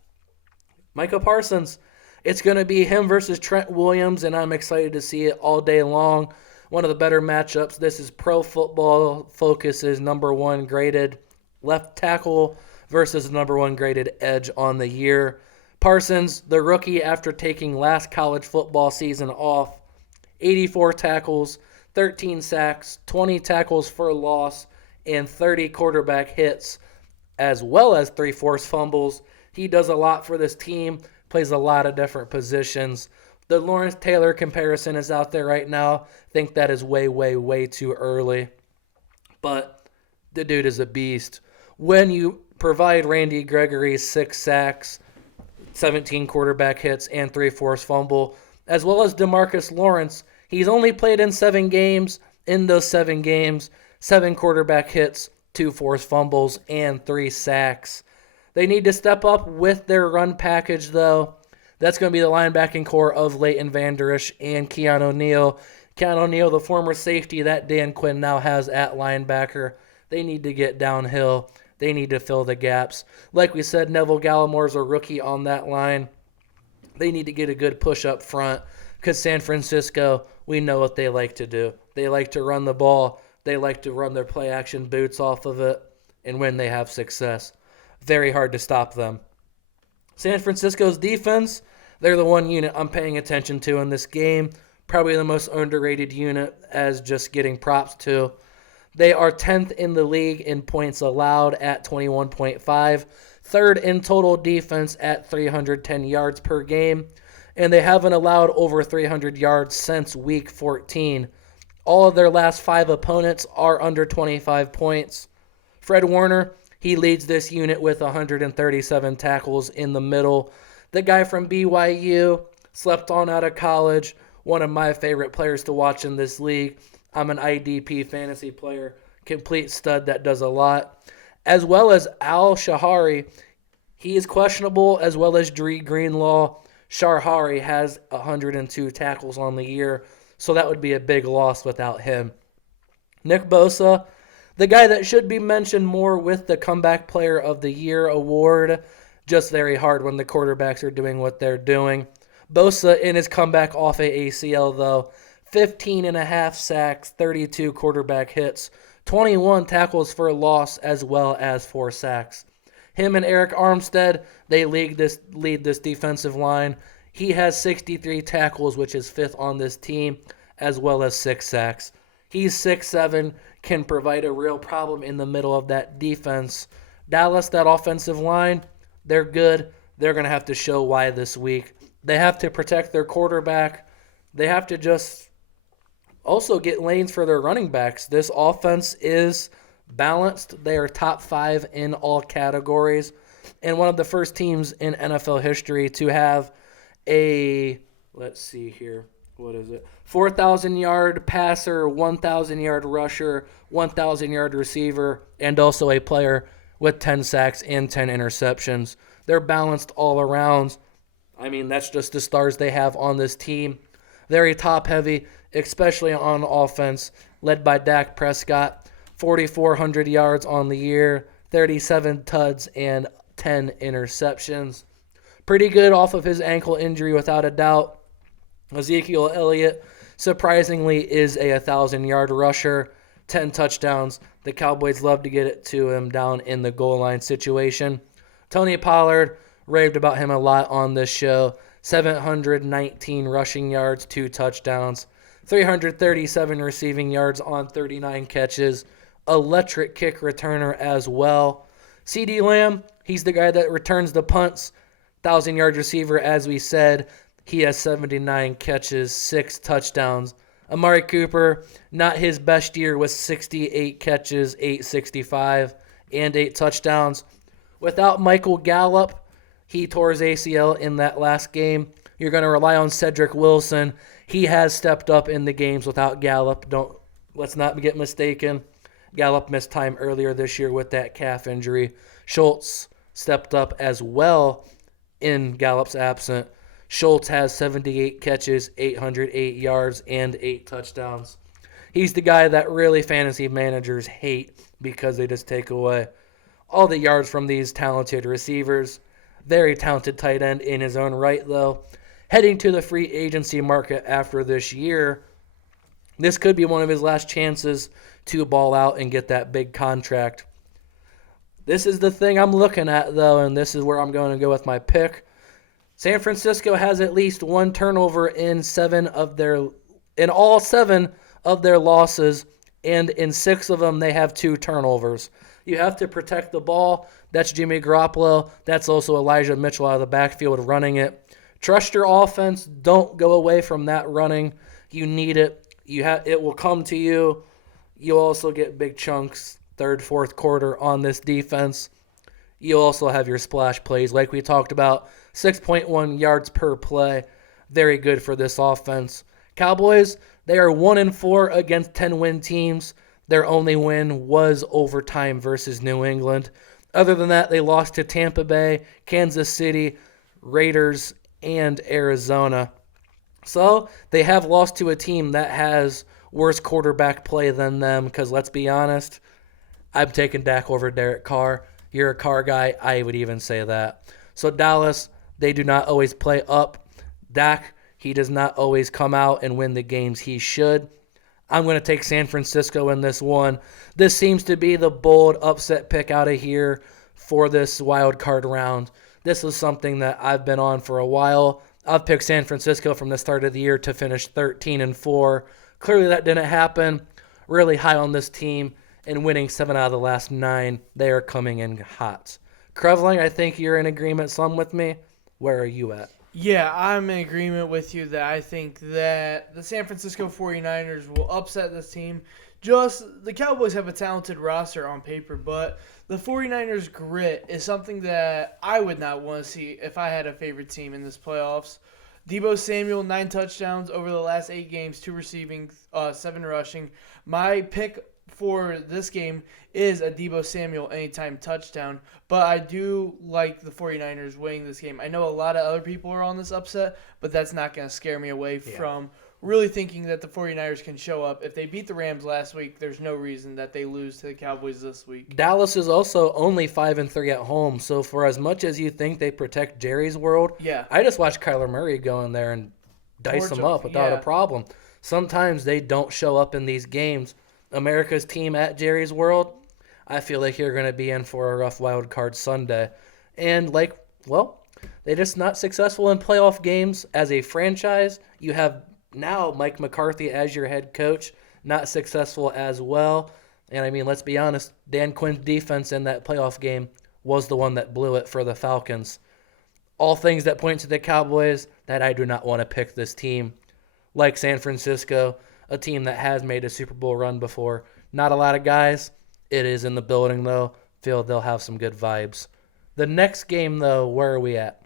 Micah Parsons, it's going to be him versus Trent Williams, and I'm excited to see it all day long. One of the better matchups. This is Pro Football Focus's number one graded left tackle versus number one graded edge on the year. Parsons, the rookie after taking last college football season off, 84 tackles, 13 sacks, 20 tackles for loss, and 30 quarterback hits, as well as 3 forced fumbles. He does a lot for this team, plays a lot of different positions. The Lawrence Taylor comparison is out there right now. I think that is way, way, way too early. But the dude is a beast. When you provide Randy Gregory 6 sacks, 17 quarterback hits, and 3 forced fumble, as well as DeMarcus Lawrence, he's only played in 7 games. In those 7 games, 7 quarterback hits, 2 forced fumbles, and 3 sacks. They need to step up with their run package, though. That's going to be the linebacking core of Leighton Vander Esch and Keanu Neal. Keanu Neal, the former safety that Dan Quinn now has at linebacker. They need to get downhill. They need to fill the gaps. Like we said, Neville Gallimore's a rookie on that line. They need to get a good push up front because San Francisco, we know what they like to do. They like to run the ball. They like to run their play-action boots off of it, and when they have success, very hard to stop them. San Francisco's defense, they're the one unit I'm paying attention to in this game. Probably the most underrated unit as just getting props to. They are 10th in the league in points allowed at 21.5, third in total defense at 310 yards per game, and they haven't allowed over 300 yards since week 14. All of their last 5 opponents are under 25 points. Fred Warner, he leads this unit with 137 tackles in the middle. The guy from BYU, slept on out of college, one of my favorite players to watch in this league. I'm an IDP fantasy player, complete stud that does a lot. As well as Al Shahari, he is questionable, as well as Dree Greenlaw. Shahari has 102 tackles on the year, so that would be a big loss without him. Nick Bosa, the guy that should be mentioned more with the Comeback Player of the Year award, just very hard when the quarterbacks are doing what they're doing. Bosa in his comeback off a ACL, though, 15.5 sacks, 32 quarterback hits, 21 tackles for a loss, as well as 4 sacks. Him and Eric Armstead, they lead this defensive line. He has 63 tackles, which is 5th on this team, as well as 6 sacks. He's 6'7", can provide a real problem in the middle of that defense. Dallas, that offensive line, they're good. They're going to have to show why this week. They have to protect their quarterback. They have to just also get lanes for their running backs. This offense is balanced. They are top 5 in all categories, and one of the first teams in NFL history to have a, let's see here, 4,000-yard passer, 1,000-yard rusher, 1,000-yard receiver, and also a player with 10 sacks and 10 interceptions. They're balanced all around. I mean, that's just the stars they have on this team. Very top-heavy, especially on offense, led by Dak Prescott. 4,400 yards on the year, 37 tuds, and 10 interceptions. pretty good off of his ankle injury without a doubt. Ezekiel Elliott, surprisingly, is a 1,000-yard rusher, 10 touchdowns. The Cowboys love to get it to him down in the goal line situation. Tony Pollard, raved about him a lot on this show. 719 rushing yards, 2 touchdowns. 337 receiving yards on 39 catches. Electric kick returner as well. CeeDee Lamb, he's the guy that returns the punts. 1,000-yard receiver, as we said. He has 79 catches, 6 touchdowns. Amari Cooper, not his best year with 68 catches, 865, and 8 touchdowns. Without Michael Gallup, he tore his ACL in that last game. You're going to rely on Cedric Wilson. He has stepped up in the games without Gallup. Let's not get mistaken. Gallup missed time earlier this year with that calf injury. Schultz stepped up as well in Gallup's absence. Schultz has 78 catches, 808 yards, and 8 touchdowns. He's the guy that really fantasy managers hate because they just take away all the yards from these talented receivers. Very talented tight end in his own right, though. Heading to the free agency market after this year, this could be one of his last chances to ball out and get that big contract. This is the thing I'm looking at, though, and this is where I'm going to go with my pick. San Francisco has at least 1 turnover in all 7 of their losses, and in 6 of them they have 2 turnovers. You have to protect the ball. That's Jimmy Garoppolo. That's also Elijah Mitchell out of the backfield running it. Trust your offense. Don't go away from that running. You need it. It will come to you. You'll also get big chunks, 3rd, 4th quarter on this defense. You'll also have your splash plays like we talked about. 6.1 yards per play. Very good for this offense. Cowboys, they are 1-4 against 10-win teams. Their only win was overtime versus New England. Other than that, they lost to Tampa Bay, Kansas City, Raiders, and Arizona. So they have lost to a team that has worse quarterback play than them because, let's be honest, I'm taking Dak over Derek Carr. You're a Carr guy. I would even say that. So Dallas, they do not always play up. Dak, he does not always come out and win the games he should. I'm going to take San Francisco in this one. This seems to be the bold upset pick out of here for this wild card round. This is something that I've been on for a while. I've picked San Francisco from the start of the year to finish 13-4. Clearly that didn't happen. Really high on this team and winning 7 out of the last 9. They are coming in hot. Krevling, I think you're in agreement some with me. Where are you at? Yeah, I'm in agreement with you that I think that the San Francisco 49ers will upset this team. The Cowboys have a talented roster on paper, but the 49ers grit is something that I would not want to see if I had a favorite team in this playoffs. Deebo Samuel, 9 touchdowns over the last 8 games, 2 receiving, 7 rushing. My pick for this game is a Deebo Samuel anytime touchdown, but I do like the 49ers winning this game. I know a lot of other people are on this upset, but that's not going to scare me away from really thinking that the 49ers can show up. If they beat the Rams last week, there's no reason that they lose to the Cowboys this week. Dallas is also only 5-3 at home, so for as much as you think they protect Jerry's world, I just watched Kyler Murray go in there and dice them up without a problem. Sometimes they don't show up in these games. America's team at Jerry's World, I feel like you're going to be in for a rough wild card Sunday. And they're just not successful in playoff games as a franchise. You have now Mike McCarthy as your head coach, not successful as well. And I mean, let's be honest, Dan Quinn's defense in that playoff game was the one that blew it for the Falcons. All things that point to the Cowboys that I do not want to pick this team. Like San Francisco, a team that has made a Super Bowl run before. Not a lot of guys. It is in the building, though. Feel they'll have some good vibes. The next game, though, where are we at?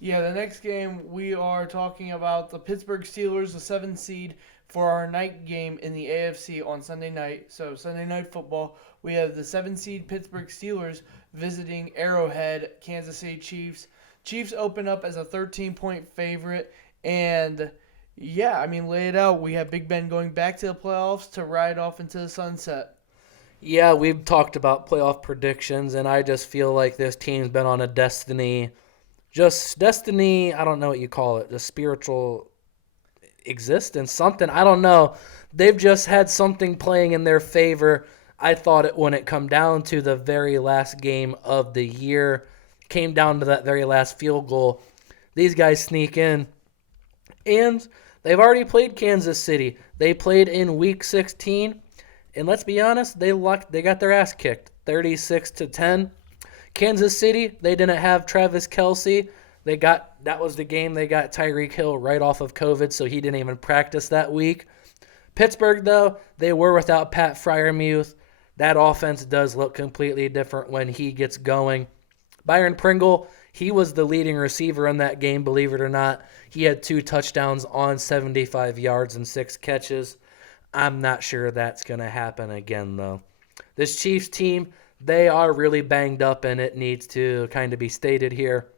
Yeah, the next game we are talking about the Pittsburgh Steelers, the 7th seed, for our night game in the AFC on Sunday night. So Sunday Night Football, we have the 7th seed Pittsburgh Steelers visiting Arrowhead, Kansas City Chiefs. Chiefs open up as a 13-point favorite, and lay it out. We have Big Ben going back to the playoffs to ride off into the sunset. Yeah, we've talked about playoff predictions, and I just feel like this team's been on a destiny just destiny. I don't know what you call it. The spiritual existence, something. I don't know. They've just had something playing in their favor. I thought it when it come down to the very last game of the year, came down to that very last field goal. These guys sneak in, and they've already played Kansas City. They played in Week 16, and let's be honest, they got their ass kicked, 36-10. Kansas City, they didn't have Travis Kelce. That was the game they got Tyreek Hill right off of COVID, so he didn't even practice that week. Pittsburgh, though, they were without Pat Freiermuth. That offense does look completely different when he gets going. Byron Pringle, he was the leading receiver in that game, believe it or not. He had 2 touchdowns on 75 yards and 6 catches. I'm not sure that's going to happen again, though. This Chiefs team, they are really banged up, and it needs to kind of be stated here.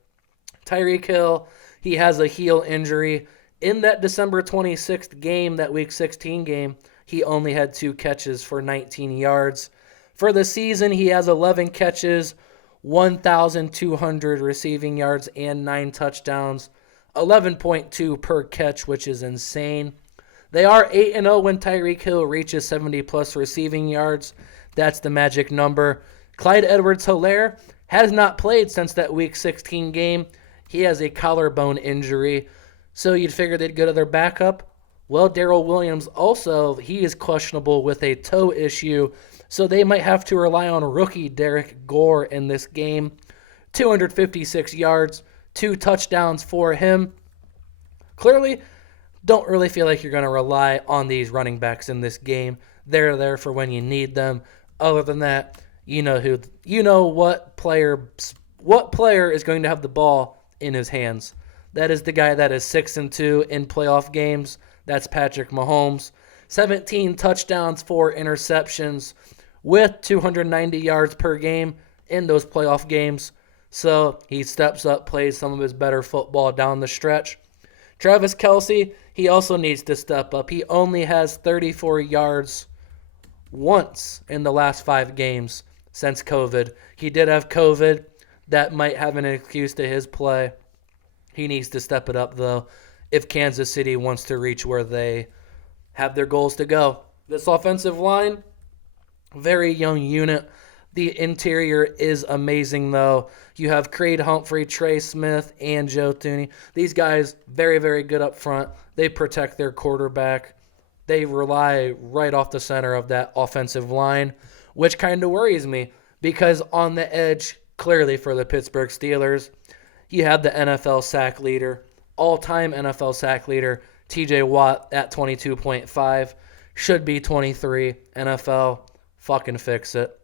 Tyreek Hill, he has a heel injury. In that December 26th game, that Week 16 game, he only had 2 catches for 19 yards. For the season, he has 11 catches, 1,200 receiving yards, and 9 touchdowns. 11.2 per catch, which is insane. They are 8-0 when Tyreek Hill reaches 70-plus receiving yards. That's the magic number. Clyde Edwards-Helaire has not played since that Week 16 game. He has a collarbone injury, so you'd figure they'd go to their backup. Well, Darrell Williams also, he is questionable with a toe issue, so they might have to rely on rookie Derek Gore in this game. 256 yards, 2 touchdowns for him. Clearly, don't really feel like you're going to rely on these running backs in this game. They're there for when you need them. Other than that, you know what player is going to have the ball in his hands. That is the guy that is 6-2 in playoff games. That's Patrick Mahomes. 17 touchdowns, 4 interceptions with 290 yards per game in those playoff games. So he steps up, plays some of his better football down the stretch. Travis Kelce, he also needs to step up. He only has 34 yards once in the last 5 games since COVID. He did have COVID. That might have an excuse to his play. He needs to step it up, though, if Kansas City wants to reach where they have their goals to go. This offensive line, very young unit. The interior is amazing, though. You have Creed Humphrey, Trey Smith, and Joe Thuney. These guys, very, very good up front. They protect their quarterback. They rely right off the center of that offensive line, which kind of worries me because on the edge, clearly for the Pittsburgh Steelers, you have the NFL sack leader, all-time NFL sack leader, TJ Watt at 22.5, should be 23. NFL, fucking fix it.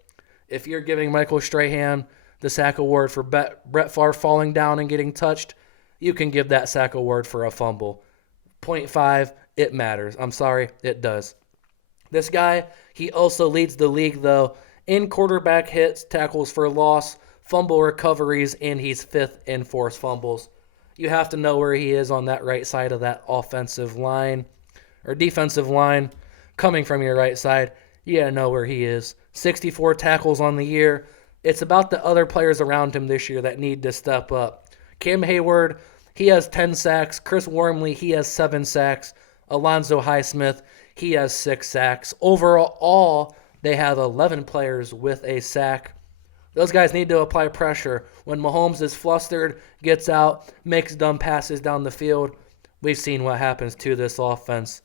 If you're giving Michael Strahan the sack award for Brett Favre falling down and getting touched, you can give that sack award for a fumble. 0.5, it matters. I'm sorry, it does. This guy, he also leads the league, though, in quarterback hits, tackles for loss, fumble recoveries, and he's 5th in forced fumbles. You have to know where he is on that right side of that offensive line or defensive line. Coming from your right side, you got to know where he is. 64 tackles on the year. It's about the other players around him this year that need to step up. Cam Hayward, he has 10 sacks. Chris Wormley, he has 7 sacks. Alonzo Highsmith, he has 6 sacks. Overall, they have 11 players with a sack. Those guys need to apply pressure. When Mahomes is flustered, gets out, makes dumb passes down the field, we've seen what happens to this offense.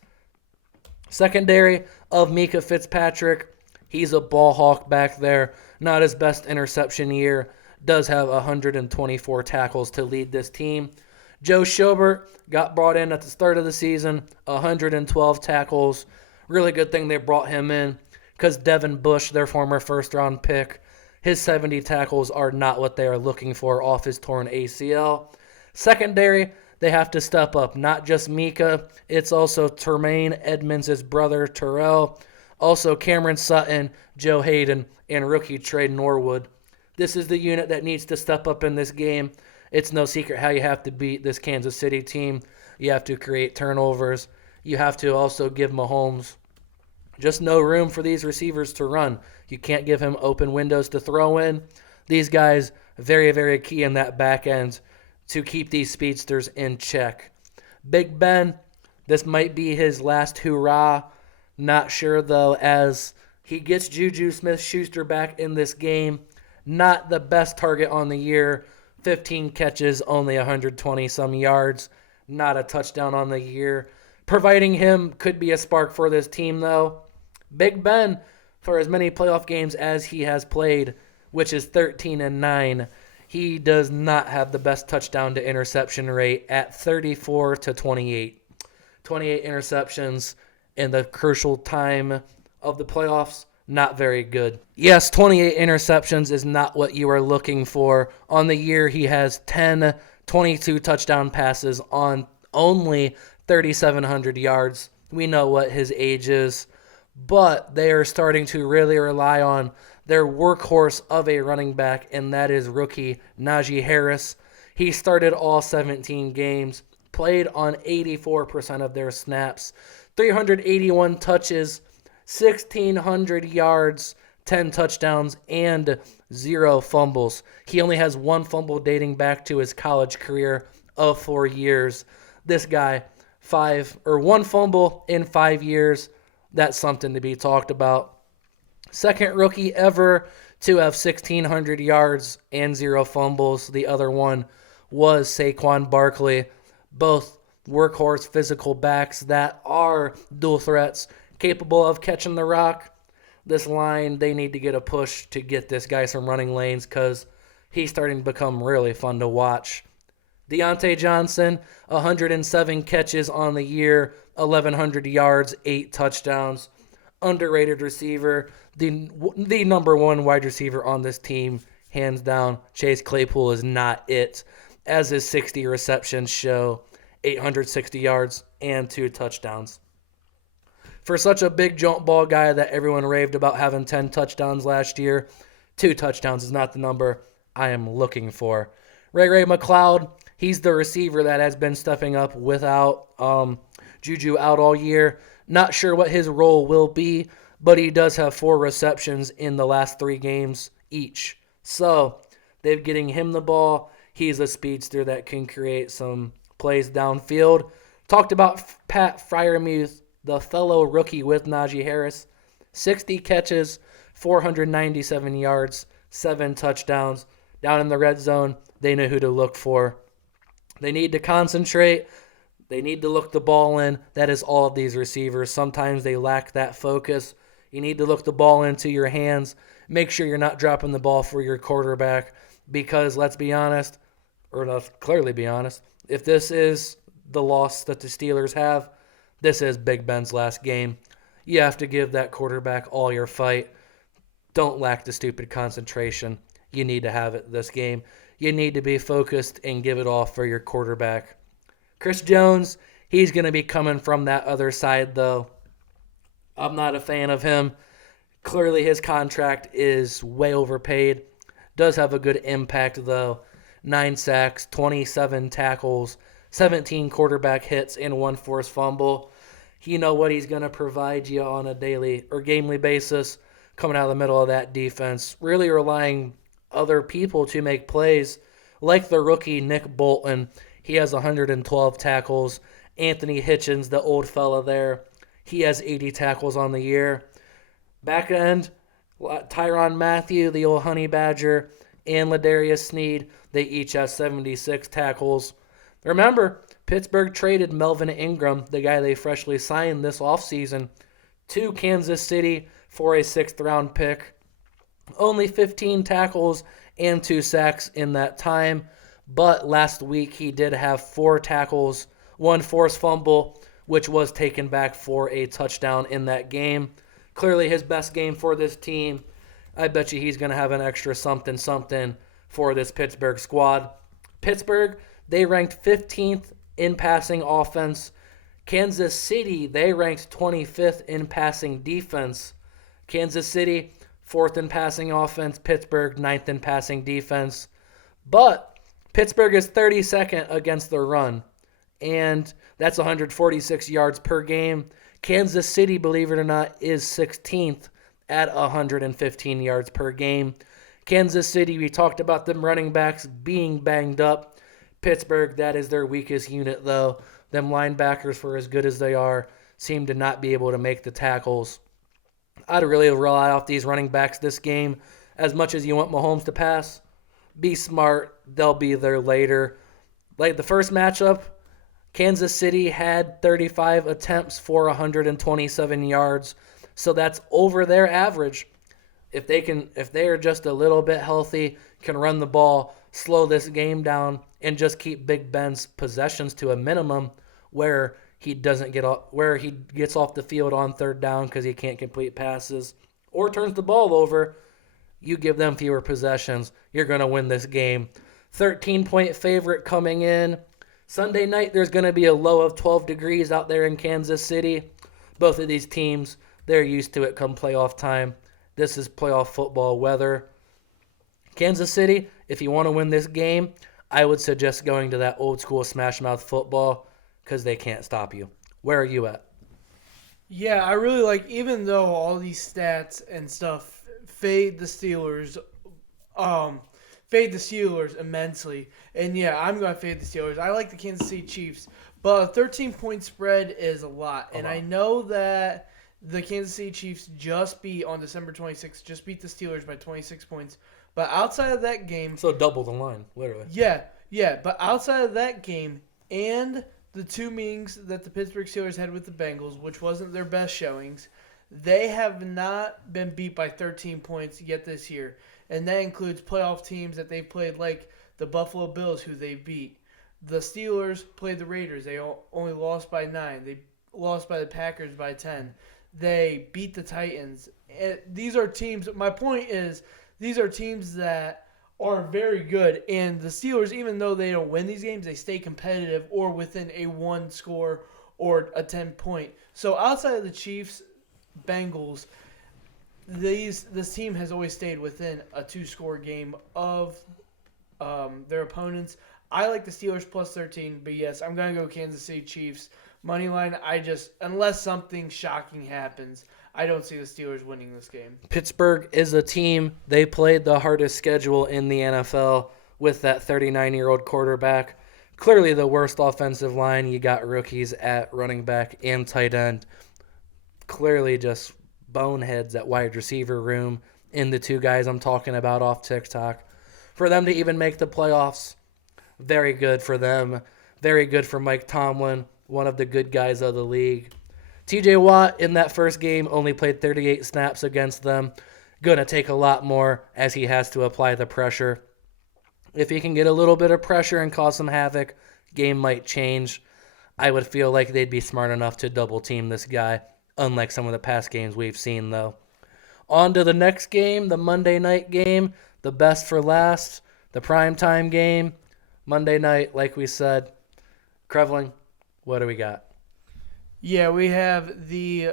Secondary of Micah Fitzpatrick, he's a ball hawk back there. Not his best interception year. Does have 124 tackles to lead this team. Joe Schobert got brought in at the start of the season, 112 tackles. Really good thing they brought him in because Devin Bush, their former first-round pick, his 70 tackles are not what they are looking for off his torn ACL. Secondary, they have to step up. Not just Micah, it's also Tremaine Edmonds' brother, Terrell. Also Cameron Sutton, Joe Hayden, and rookie Trey Norwood. This is the unit that needs to step up in this game. It's no secret how you have to beat this Kansas City team. You have to create turnovers. You have to also give Mahomes just no room for these receivers to run. You can't give him open windows to throw in. These guys, very, very key in that back end to keep these speedsters in check. Big Ben, this might be his last hurrah. Not sure, though, as he gets Juju Smith-Schuster back in this game. Not the best target on the year. 15 catches, only 120-some yards. Not a touchdown on the year. Providing him could be a spark for this team, though. Big Ben, for as many playoff games as he has played, which is 13-9, he does not have the best touchdown to interception rate at 34-28. 28 interceptions in the crucial time of the playoffs, not very good. Yes, 28 interceptions is not what you are looking for. On the year, he has 22 touchdown passes on only 3,700 yards. We know what his age is, but they are starting to really rely on their workhorse of a running back, and that is rookie Najee Harris. He started all 17 games, played on 84% of their snaps, 381 touches, 1,600 yards, 10 touchdowns, and 0 fumbles. He only has 1 fumble dating back to his college career of 4 years. This guy, 1 fumble in 5 years. That's something to be talked about. Second rookie ever to have 1,600 yards and 0 fumbles. The other one was Saquon Barkley. Both workhorse physical backs that are dual threats, capable of catching the rock. This line, they need to get a push to get this guy some running lanes because he's starting to become really fun to watch. Deontay Johnson, 107 catches on the year, 1,100 yards, 8 touchdowns. Underrated receiver, the number one wide receiver on this team, hands down. Chase Claypool is not it, as his 60 receptions show, 860 yards and 2 touchdowns. For such a big jump ball guy that everyone raved about having 10 touchdowns last year, 2 touchdowns is not the number I am looking for. Ray McLeod, he's the receiver that has been stepping up without Juju out all year. Not sure what his role will be, but he does have 4 receptions in the last 3 games each. So they're getting him the ball. He's a speedster that can create some plays downfield. Talked about Pat Freiermuth, the fellow rookie with Najee Harris. 60 catches, 497 yards, 7 touchdowns. Down in the red zone, they know who to look for. They need to concentrate. They need to look the ball in. That is all of these receivers. Sometimes they lack that focus. You need to look the ball into your hands. Make sure you're not dropping the ball for your quarterback because let's be honest, or let's clearly be honest, if this is the loss that the Steelers have, this is Big Ben's last game. You have to give that quarterback all your fight. Don't lack the stupid concentration. You need to have it this game. You need to be focused and give it all for your quarterback. Chris Jones, he's going to be coming from that other side, though. I'm not a fan of him. Clearly, his contract is way overpaid. Does have a good impact, though. 9 sacks, 27 tackles, 17 quarterback hits, and 1 forced fumble. You know what he's going to provide you on a daily or gamely basis coming out of the middle of that defense. Really relying other people to make plays, like the rookie Nick Bolton. He has 112 tackles. Anthony Hitchens, the old fella there, he has 80 tackles on the year. Back end, Tyrann Mathieu, the old honey badger, and Ladarius Sneed, they each have 76 tackles. Remember, Pittsburgh traded Melvin Ingram, the guy they freshly signed this offseason, to Kansas City for a 6th-round pick. Only 15 tackles and 2 sacks in that time. But last week he did have 4 tackles, 1 forced fumble, which was taken back for a touchdown in that game. Clearly his best game for this team. I bet you he's going to have an extra something for this Pittsburgh squad. Pittsburgh, they ranked 15th in passing offense. Kansas City, they ranked 25th in passing defense. Kansas City, 4th in passing offense. Pittsburgh, 9th in passing defense. But Pittsburgh is 32nd against the run, and that's 146 yards per game. Kansas City, believe it or not, is 16th at 115 yards per game. Kansas City, we talked about them running backs being banged up. Pittsburgh, that is their weakest unit, though. Them linebackers, for as good as they are, seem to not be able to make the tackles. I'd really rely off these running backs this game. As much as you want Mahomes to pass, be smart. They'll be there later. Like the first matchup, Kansas City had 35 attempts for 127 yards. So that's over their average. If they are just a little bit healthy, can run the ball, slow this game down, and just keep Big Ben's possessions to a minimum where he gets off the field on third down because he can't complete passes or turns the ball over, you give them fewer possessions, you're going to win this game. 13-point favorite coming in. Sunday night, there's going to be a low of 12 degrees out there in Kansas City. Both of these teams, they're used to it come playoff time. This is playoff football weather. Kansas City, if you want to win this game, I would suggest going to that old school smash mouth football because they can't stop you. Where are you at? Yeah, I really like, even though all these stats and stuff fade the Steelers immensely. And yeah, I'm going to fade the Steelers. I like the Kansas City Chiefs, but a 13-point spread is a lot. And I know that the Kansas City Chiefs on December 26th, just beat the Steelers by 26 points. But outside of that game... So double the line, literally. Yeah. But outside of that game and the two meetings that the Pittsburgh Steelers had with the Bengals, which wasn't their best showings, they have not been beat by 13 points yet this year. And that includes playoff teams that they've played, like the Buffalo Bills, who they beat. The Steelers played the Raiders. They only lost by 9. They lost by the Packers by 10. They beat the Titans. These are teams, my point is, these are teams that are very good. And the Steelers, even though they don't win these games, they stay competitive or within a 1 score or a 10-point. So outside of the Chiefs, Bengals, this team has always stayed within a 2-score game of their opponents. I like the Steelers plus 13, but yes, I'm going to go Kansas City Chiefs. Moneyline, unless something shocking happens, I don't see the Steelers winning this game. Pittsburgh is a team. They played the hardest schedule in the NFL with that 39-year-old quarterback. Clearly the worst offensive line. You got rookies at running back and tight end. Clearly just boneheads at wide receiver room in the two guys I'm talking about off TikTok. For them to even make the playoffs, very good for them. Very good for Mike Tomlin, one of the good guys of the league. TJ Watt in that first game only played 38 snaps against them. Going to take a lot more as he has to apply the pressure. If he can get a little bit of pressure and cause some havoc, game might change. I would feel like they'd be smart enough to double team this guy, unlike some of the past games we've seen, though. On to the next game, the Monday night game, the best for last, the primetime game. Monday night, like we said. Krevling, what do we got? Yeah, we have the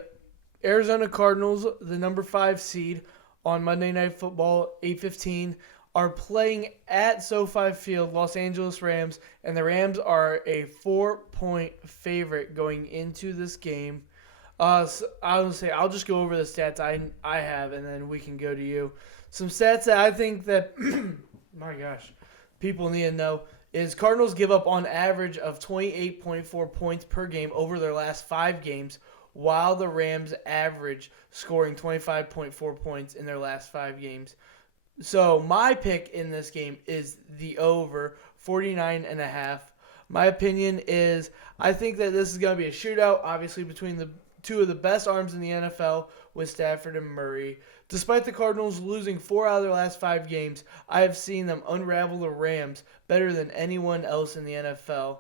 Arizona Cardinals, the number 5 seed on Monday Night Football, 8:15, are playing at SoFi Field, Los Angeles Rams, and the Rams are a 4-point favorite going into this game. So I'll just go over the stats I have, and then we can go to you. Some stats that I think that, my gosh, people need to know is Cardinals give up on average of 28.4 points per game over their last 5 games, while the Rams average scoring 25.4 points in their last 5 games. So my pick in this game is the over, 49.5. My opinion is I think that this is going to be a shootout, obviously, between the two of the best arms in the NFL with Stafford and Murray. Despite the Cardinals losing 4 out of their last 5 games, I have seen them unravel the Rams better than anyone else in the NFL.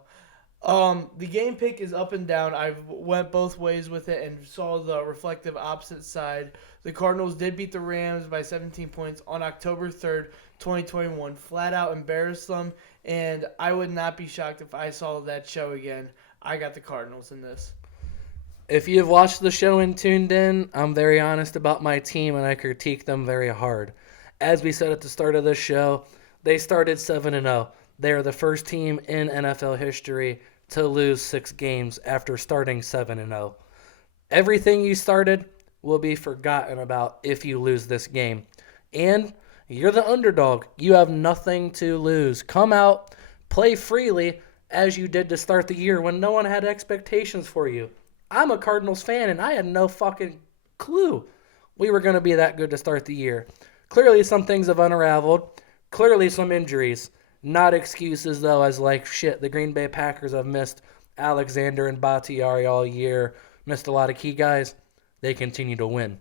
The game pick is up and down. I went both ways with it and saw the reflective opposite side. The Cardinals did beat the Rams by 17 points on October 3rd, 2021. Flat out embarrassed them, and I would not be shocked if I saw that show again. I got the Cardinals in this. If you've watched the show and tuned in, I'm very honest about my team, and I critique them very hard. As we said at the start of this show, they started 7-0. They are the first team in NFL history to lose 6 games after starting 7-0. Everything you started will be forgotten about if you lose this game. And you're the underdog. You have nothing to lose. Come out, Play freely as you did to start the year when no one had expectations for you. I'm a Cardinals fan, and I had no fucking clue we were going to be that good to start the year. Clearly, some things have unraveled. Clearly, some injuries. Not excuses, though, as like, shit, the Green Bay Packers have missed Alexander and Bakhtiari all year, missed a lot of key guys. They continue to win.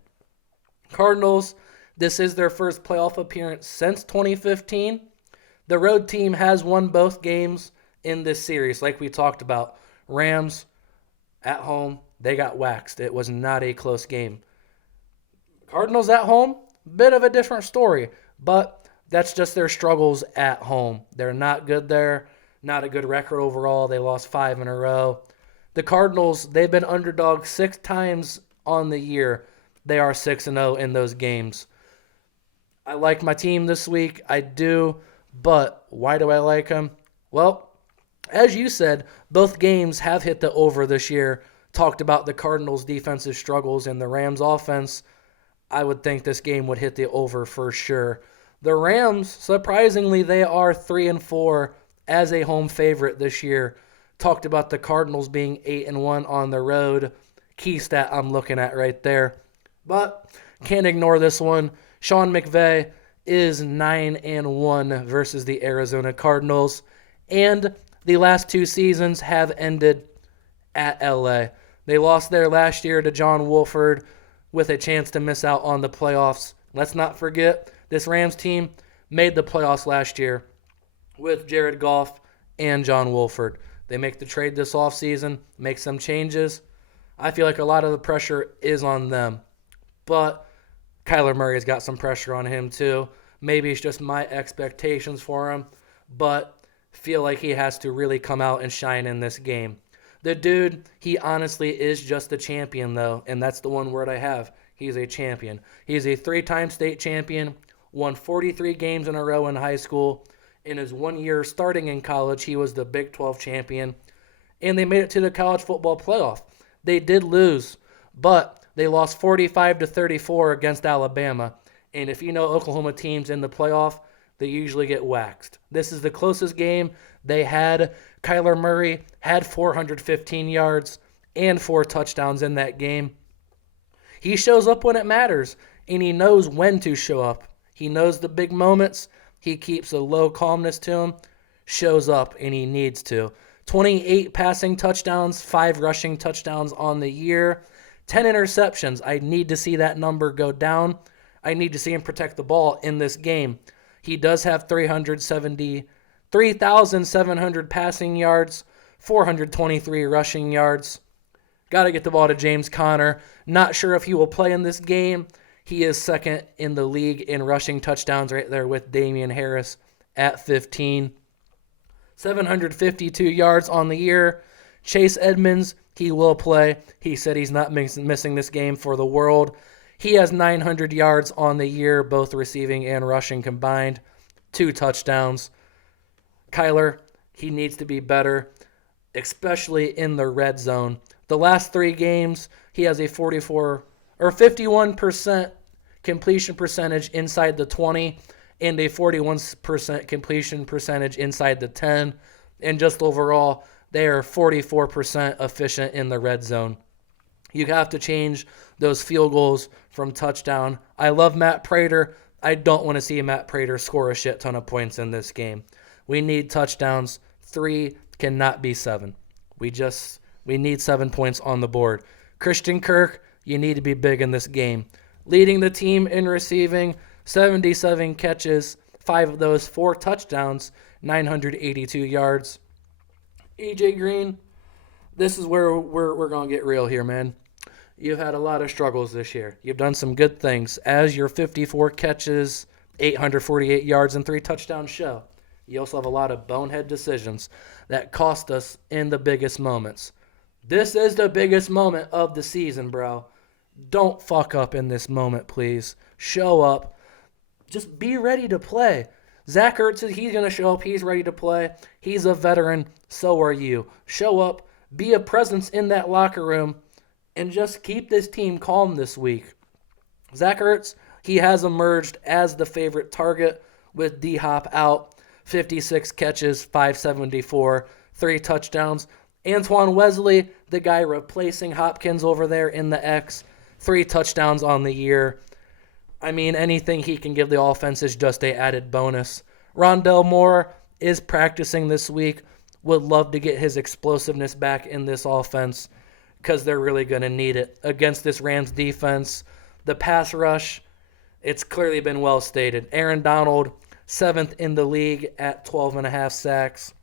Cardinals, this is their first playoff appearance since 2015. The road team has won both games in this series, like we talked about. Rams at home, they got waxed. It was not a close game. Cardinals at home, bit of a different story, but that's just their struggles at home. They're not good there, not a good record overall. They lost 5 in a row. The Cardinals, they've been underdogs 6 times on the year. They are 6-0 in those games. I like my team this week. I do, but why do I like them? Well, as you said, both games have hit the over this year. Talked about the Cardinals' defensive struggles and the Rams' offense. I would think this game would hit the over for sure. The Rams, surprisingly, they are 3-4 as a home favorite this year. Talked about the Cardinals being 8-1 on the road. Key stat I'm looking at right there. But can't ignore this one. Sean McVay is 9-1 versus the Arizona Cardinals. And the last 2 seasons have ended at LA. They lost there last year to John Wolford with a chance to miss out on the playoffs. Let's not forget, this Rams team made the playoffs last year with Jared Goff and John Wolford. They make the trade this offseason, make some changes. I feel like a lot of the pressure is on them. But Kyler Murray's got some pressure on him too. Maybe it's just my expectations for him, but feel like he has to really come out and shine in this game. The dude, he honestly is just a champion, though, and that's the one word I have. He's a champion. He's a 3-time state champion, won 43 games in a row in high school. In his 1 year starting in college, he was the Big 12 champion, and they made it to the college football playoff. They did lose, but they lost 45-34 against Alabama, and if you know Oklahoma teams in the playoff, they usually get waxed. This is the closest game they had. Kyler Murray had 415 yards and 4 touchdowns in that game. He shows up when it matters, and he knows when to show up. He knows the big moments. He keeps a low calmness to him, shows up, and he needs to. 28 passing touchdowns, 5 rushing touchdowns on the year, 10 interceptions. I need to see that number go down. I need to see him protect the ball in this game. He does have 3,700 passing yards, 423 rushing yards. Got to get the ball to James Conner. Not sure if he will play in this game. He is second in the league in rushing touchdowns right there with Damian Harris at 15. 752 yards on the year. Chase Edmonds, he will play. He said he's not missing this game for the world. He has 900 yards on the year, both receiving and rushing combined. 2 touchdowns. Kyler, he needs to be better, especially in the red zone. The last 3 games, he has a 51% completion percentage inside the 20 and a 41% completion percentage inside the 10. And just overall, they are 44% efficient in the red zone. You have to change those field goals from touchdown. I love Matt Prater. I don't want to see Matt Prater score a shit ton of points in this game. We need touchdowns. 3 cannot be 7. We need 7 points on the board. Christian Kirk, you need to be big in this game. Leading the team in receiving, 77 catches, 5 of those 4 touchdowns, 982 yards. AJ Green, this is where we're going to get real here, man. You've had a lot of struggles this year. You've done some good things, as your 54 catches, 848 yards, and 3 touchdowns show. You also have a lot of bonehead decisions that cost us in the biggest moments. This is the biggest moment of the season, bro. Don't fuck up in this moment, please. Show up. Just be ready to play. Zach Ertz, he's going to show up. He's ready to play. He's a veteran. So are you. Show up. Be a presence in that locker room. And just keep this team calm this week. Zach Ertz, he has emerged as the favorite target with D-Hop out. 56 catches, 574, 3 touchdowns. Antoine Wesley, the guy replacing Hopkins over there in the X, 3 touchdowns on the year. I mean, anything he can give the offense is just a added bonus. Rondell Moore is practicing this week. Would love to get his explosiveness back in this offense because they're really going to need it. Against this Rams defense, the pass rush, it's clearly been well stated. Aaron Donald, 7th in the league at 12.5 sacks.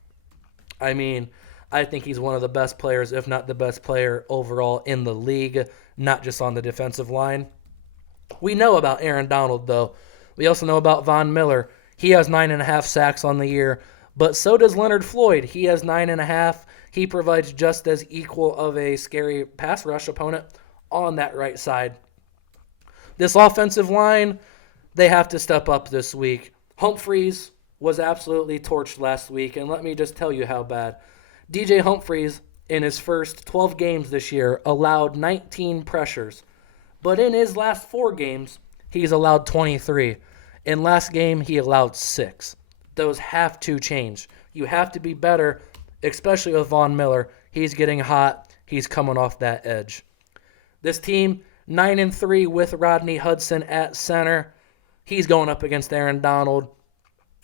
I mean, I think he's one of the best players, if not the best player overall in the league, not just on the defensive line. We know about Aaron Donald, though. We also know about Von Miller. He has 9.5 sacks on the year, but so does Leonard Floyd. He has 9.5. He provides just as equal of a scary pass rush opponent on that right side. This offensive line, they have to step up this week. Humphreys was absolutely torched last week, and let me just tell you how bad. DJ Humphreys, in his first 12 games this year, allowed 19 pressures. But in his last 4 games, he's allowed 23. In last game, he allowed 6. Those have to change. You have to be better, especially with Von Miller. He's getting hot. He's coming off that edge. This team, 9-3 with Rodney Hudson at center. He's going up against Aaron Donald.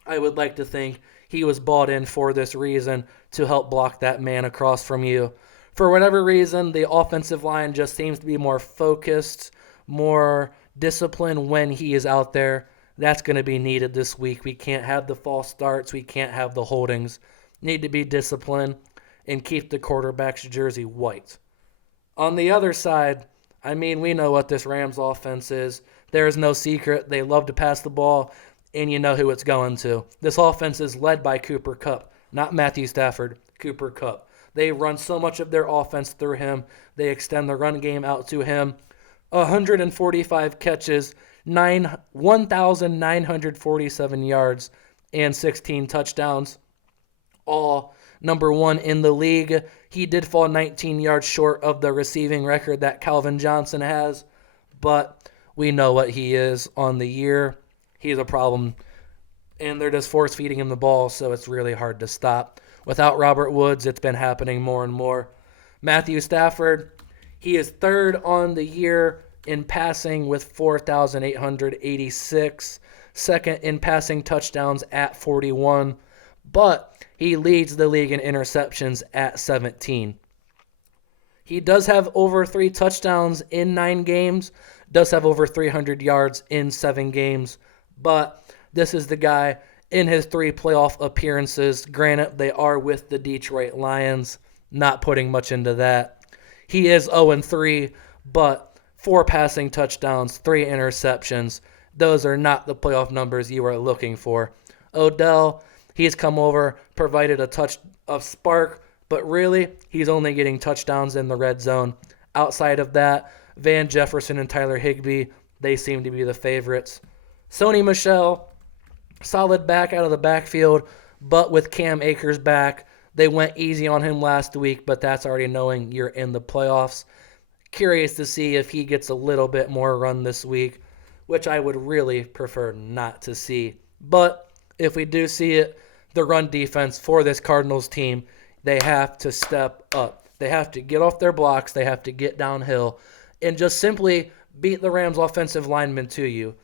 I would like to think he was bought in for this reason, to help block that man across from you. For whatever reason, the offensive line just seems to be more focused, more disciplined when he is out there. That's going to be needed this week. We can't have the false starts. We can't have the holdings. Need to be disciplined and keep the quarterback's jersey white. On the other side, I mean, we know what this Rams offense is. There is no secret. They love to pass the ball, and you know who it's going to. This offense is led by Cooper Kupp, not Matthew Stafford, Cooper Kupp. They run so much of their offense through him. They extend the run game out to him. 145 catches, 1,947 yards, and 16 touchdowns. All number 1 in the league. He did fall 19 yards short of the receiving record that Calvin Johnson has, but we know what he is on the year. He's a problem, and they're just force-feeding him the ball, so it's really hard to stop. Without Robert Woods, it's been happening more and more. Matthew Stafford, he is 3rd on the year in passing with 4,886, 2nd in passing touchdowns at 41, but he leads the league in interceptions at 17. He does have over 3 touchdowns in 9 games, does have over 300 yards in 7 games, but this is the guy in his 3 playoff appearances. Granted, they are with the Detroit Lions, not putting much into that. He is 0-3, but 4 passing touchdowns, 3 interceptions. Those are not the playoff numbers you are looking for. Odell, he's come over, provided a touch of spark, but really, he's only getting touchdowns in the red zone. Outside of that, Van Jefferson and Tyler Higbee, they seem to be the favorites. Sony Michel, solid back out of the backfield, but with Cam Akers back, they went easy on him last week, but that's already knowing you're in the playoffs. Curious to see if he gets a little bit more run this week, which I would really prefer not to see. But if we do see it, the run defense for this Cardinals team, they have to step up. They have to get off their blocks. They have to get downhill and just simply beat the Rams offensive linemen to you.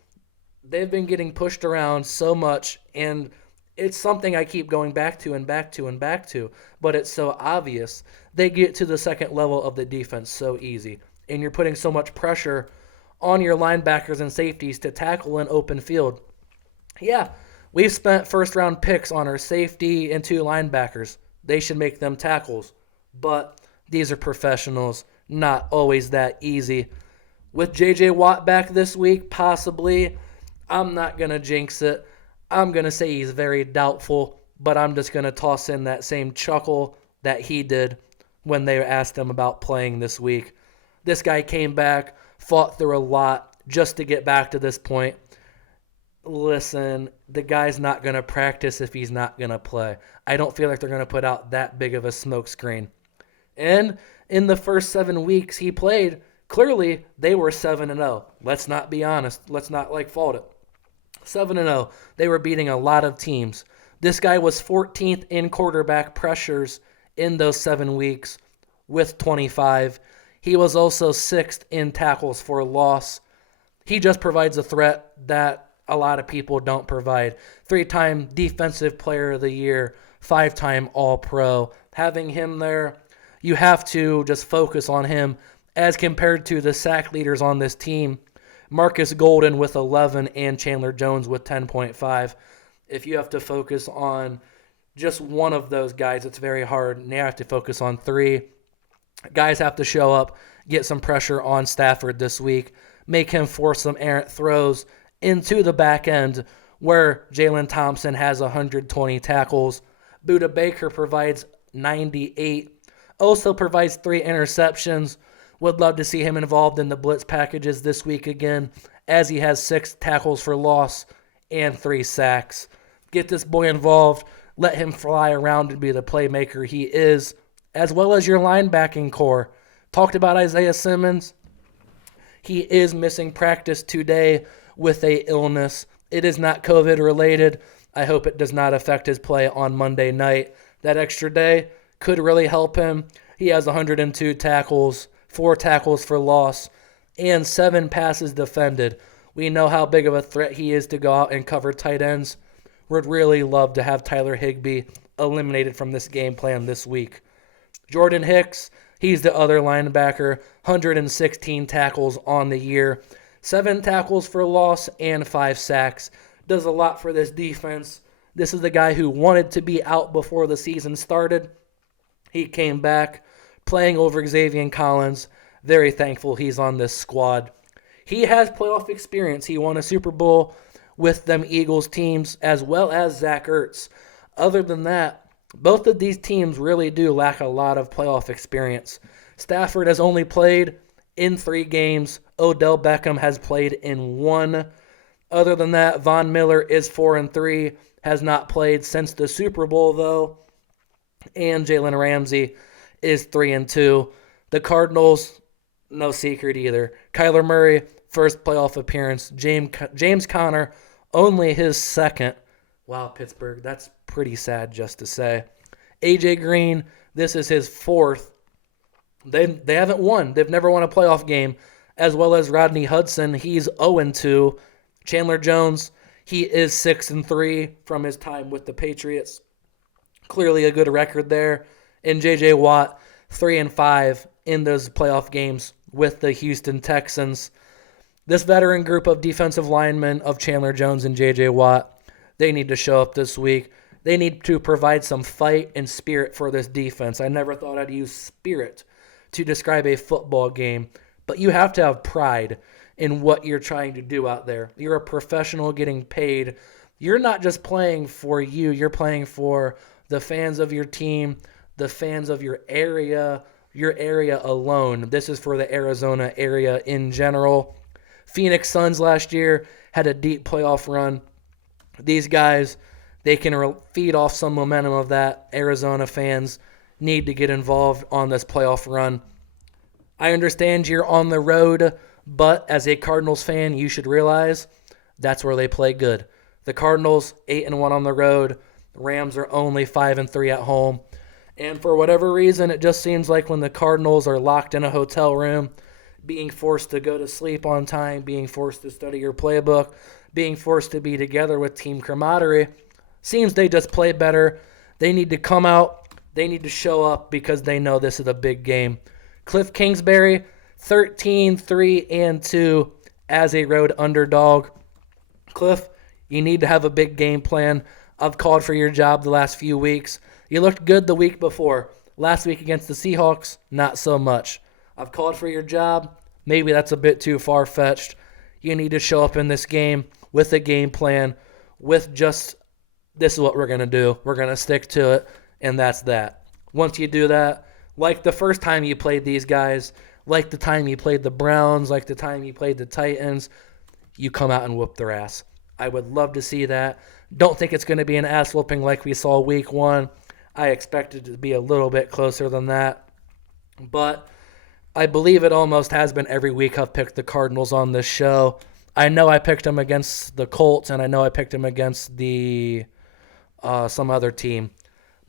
They've been getting pushed around so much, and it's something I keep going back to and back to and back to, but it's so obvious. They get to the second level of the defense so easy, and you're putting so much pressure on your linebackers and safeties to tackle an open field. Yeah, we've spent first-round picks on our safety and 2 linebackers. They should make them tackles, but these are professionals, not always that easy. With J.J. Watt back this week, possibly, I'm not going to jinx it. I'm going to say he's very doubtful, but I'm just going to toss in that same chuckle that he did when they asked him about playing this week. This guy came back, fought through a lot just to get back to this point. Listen, the guy's not going to practice if he's not going to play. I don't feel like they're going to put out that big of a smokescreen. And in the first 7 weeks he played, clearly they were 7-0. Let's not be honest. Let's not fault it. 7-0. They were beating a lot of teams. This guy was 14th in quarterback pressures in those 7 weeks with 25. He was also 6th in tackles for loss. He just provides a threat that a lot of people don't provide. 3-time Defensive Player of the Year, 5-time All-Pro. Having him there, you have to just focus on him as compared to the sack leaders on this team. Marcus Golden with 11 and Chandler Jones with 10.5. If you have to focus on just one of those guys, it's very hard. And you have to focus on 3. Guys have to show up, get some pressure on Stafford this week, make him force some errant throws into the back end where Jalen Thompson has 120 tackles. Budda Baker provides 98. Also provides 3 interceptions. Would love to see him involved in the blitz packages this week again, as he has 6 tackles for loss and 3 sacks. Get this boy involved. Let him fly around and be the playmaker he is, as well as your linebacking core. Talked about Isaiah Simmons. He is missing practice today with a illness. It is not COVID related. I hope it does not affect his play on Monday night. That extra day could really help him. He has 102 tackles, 4 tackles for loss, and 7 passes defended. We know how big of a threat he is to go out and cover tight ends. Would really love to have Tyler Higbee eliminated from this game plan this week. Jordan Hicks, he's the other linebacker, 116 tackles on the year, 7 tackles for loss and 5 sacks. Does a lot for this defense. This is the guy who wanted to be out before the season started. He came back, playing over Xavier Collins. Very thankful he's on this squad. He has playoff experience. He won a Super Bowl with them Eagles teams, as well as Zach Ertz. Other than that, both of these teams really do lack a lot of playoff experience. Stafford has only played in 3 games. Odell Beckham has played in 1. Other than that, Von Miller is 4-3, has not played since the Super Bowl, though. And Jalen Ramsey is 3-2. The Cardinals, no secret either. Kyler Murray, first playoff appearance. James Conner, only his 2nd. Wow, Pittsburgh, that's pretty sad just to say. AJ Green, this is his 4th. They haven't won. They've never won a playoff game. As well as Rodney Hudson, he's 0-2. Chandler Jones, he is 6-3 from his time with the Patriots. Clearly a good record there. And J.J. Watt, 3-5 in those playoff games with the Houston Texans. This veteran group of defensive linemen of Chandler Jones and J.J. Watt, they need to show up this week. They need to provide some fight and spirit for this defense. I never thought I'd use spirit to describe a football game, but you have to have pride in what you're trying to do out there. You're a professional getting paid. You're not just playing for you. You're playing for the fans of your team, the fans of your area alone. This is for the Arizona area in general. Phoenix Suns last year had a deep playoff run. These guys, they can feed off some momentum of that. Arizona fans need to get involved on this playoff run. I understand you're on the road, but as a Cardinals fan, you should realize that's where they play good. The Cardinals, 8-1 on the road. The Rams are only 5-3 at home. And for whatever reason, it just seems like when the Cardinals are locked in a hotel room, being forced to go to sleep on time, being forced to study your playbook, being forced to be together with team camaraderie, seems they just play better. They need to come out. They need to show up because they know this is a big game. Cliff Kingsbury, 13-3-2 as a road underdog. Cliff, you need to have a big game plan. I've called for your job the last few weeks. You looked good the week before. Last week against the Seahawks, not so much. I've called for your job. Maybe that's a bit too far-fetched. You need to show up in this game with a game plan, with just, this is what we're going to do. We're going to stick to it, and that's that. Once you do that, like the first time you played these guys, like the time you played the Browns, like the time you played the Titans, you come out and whoop their ass. I would love to see that. Don't think it's going to be an ass whooping like we saw week 1. I expect it to be a little bit closer than that. But I believe it almost has been every week I've picked the Cardinals on this show. I know I picked them against the Colts, and I know I picked them against the some other team.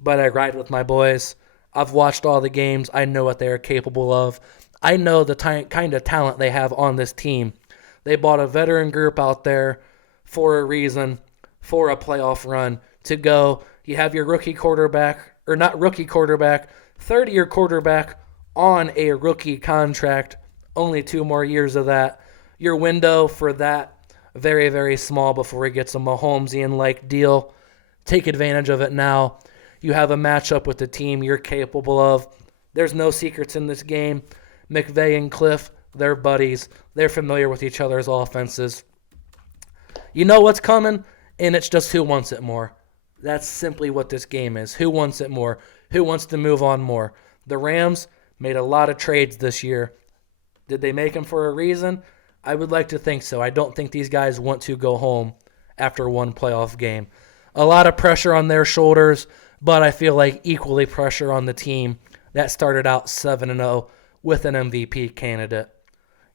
But I ride with my boys. I've watched all the games. I know what they are capable of. I know the kind of talent they have on this team. They bought a veteran group out there for a reason, for a playoff run, to go. You have your rookie quarterback, or not rookie quarterback, third-year quarterback on a rookie contract, only 2 more years of that. Your window for that, very, very small before he gets a Mahomesian-like deal. Take advantage of it now. You have a matchup with the team you're capable of. There's no secrets in this game. McVay and Cliff, they're buddies. They're familiar with each other's offenses. You know what's coming, and it's just who wants it more. That's simply what this game is. Who wants it more? Who wants to move on more? The Rams made a lot of trades this year. Did they make them for a reason? I would like to think so. I don't think these guys want to go home after one playoff game. A lot of pressure on their shoulders, but I feel like equally pressure on the team that started out 7-0 with an MVP candidate.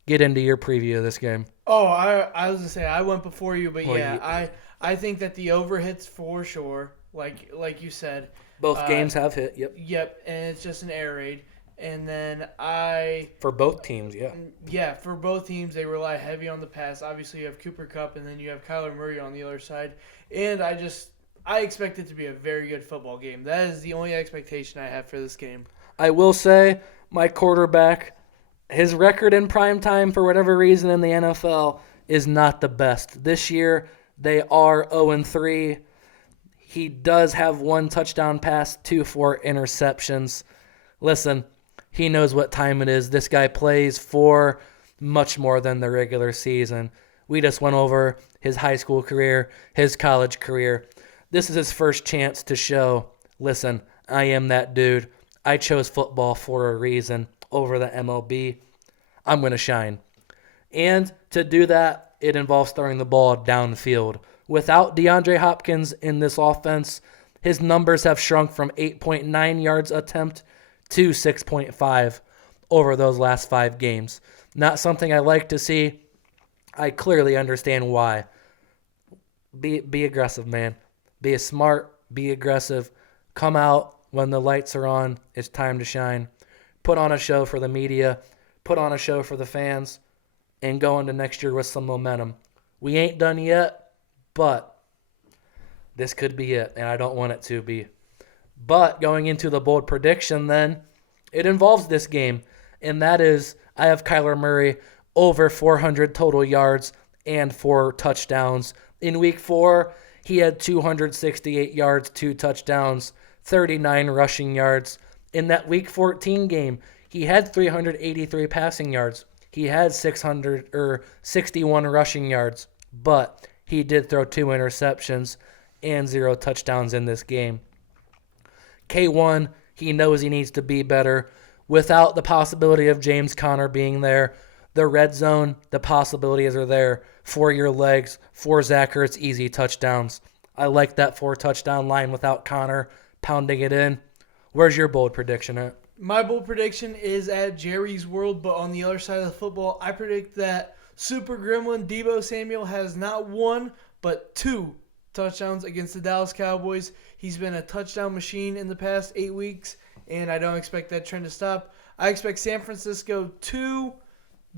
Get into your preview of this game. Oh, I was going to say, I went before you, but Well, yeah, I think that the over hits for sure, like you said. Both games have hit, yep. Yep, and it's just an air raid. And then For both teams, yeah. Yeah, for both teams, they rely heavy on the pass. Obviously, you have Cooper Kupp, and then you have Kyler Murray on the other side. And I expect it to be a very good football game. That is the only expectation I have for this game. I will say, my quarterback, his record in prime time, for whatever reason in the NFL, is not the best. This year, they are 0-3. He does have 1 touchdown pass, 2 interceptions. Listen, he knows what time it is. This guy plays for much more than the regular season. We just went over his high school career, his college career. This is his first chance to show, listen, I am that dude. I chose football for a reason over the MLB. I'm going to shine. And to do that, it involves throwing the ball downfield. Without DeAndre Hopkins in this offense, his numbers have shrunk from 8.9 yards attempt to 6.5 over those last 5 games. Not something I like to see. I clearly understand why. Be aggressive, man. Be smart, be aggressive. Come out when the lights are on. It's time to shine. Put on a show for the media. Put on a show for the fans. And go into next year with some momentum. We ain't done yet, but this could be it, and I don't want it to be. But going into the bold prediction then, it involves this game, and that is I have Kyler Murray over 400 total yards and 4 touchdowns. In Week 4, he had 268 yards, 2 touchdowns, 39 rushing yards. In that Week 14 game, he had 383 passing yards. He had 61 rushing yards, but he did throw 2 interceptions and 0 touchdowns in this game. K1, he knows he needs to be better. Without the possibility of James Conner being there, the red zone, the possibilities are there. For your legs, for Zach Ertz, easy touchdowns. I like that 4 touchdown line without Conner pounding it in. Where's your bold prediction at? My bold prediction is at Jerry's World, but on the other side of the football, I predict that Super Gremlin Deebo Samuel has not 1, but 2 touchdowns against the Dallas Cowboys. He's been a touchdown machine in the past 8 weeks, and I don't expect that trend to stop. I expect San Francisco to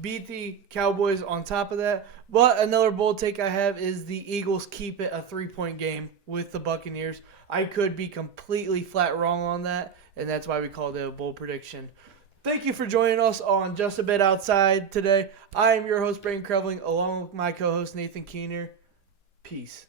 beat the Cowboys on top of that. But another bold take I have is the Eagles keep it a 3-point game with the Buccaneers. I could be completely flat wrong on that, and that's why we called it a bold prediction. Thank you for joining us on Just a Bit Outside today. I am your host, Brayden Krevling, along with my co-host, Nathan Keener. Peace.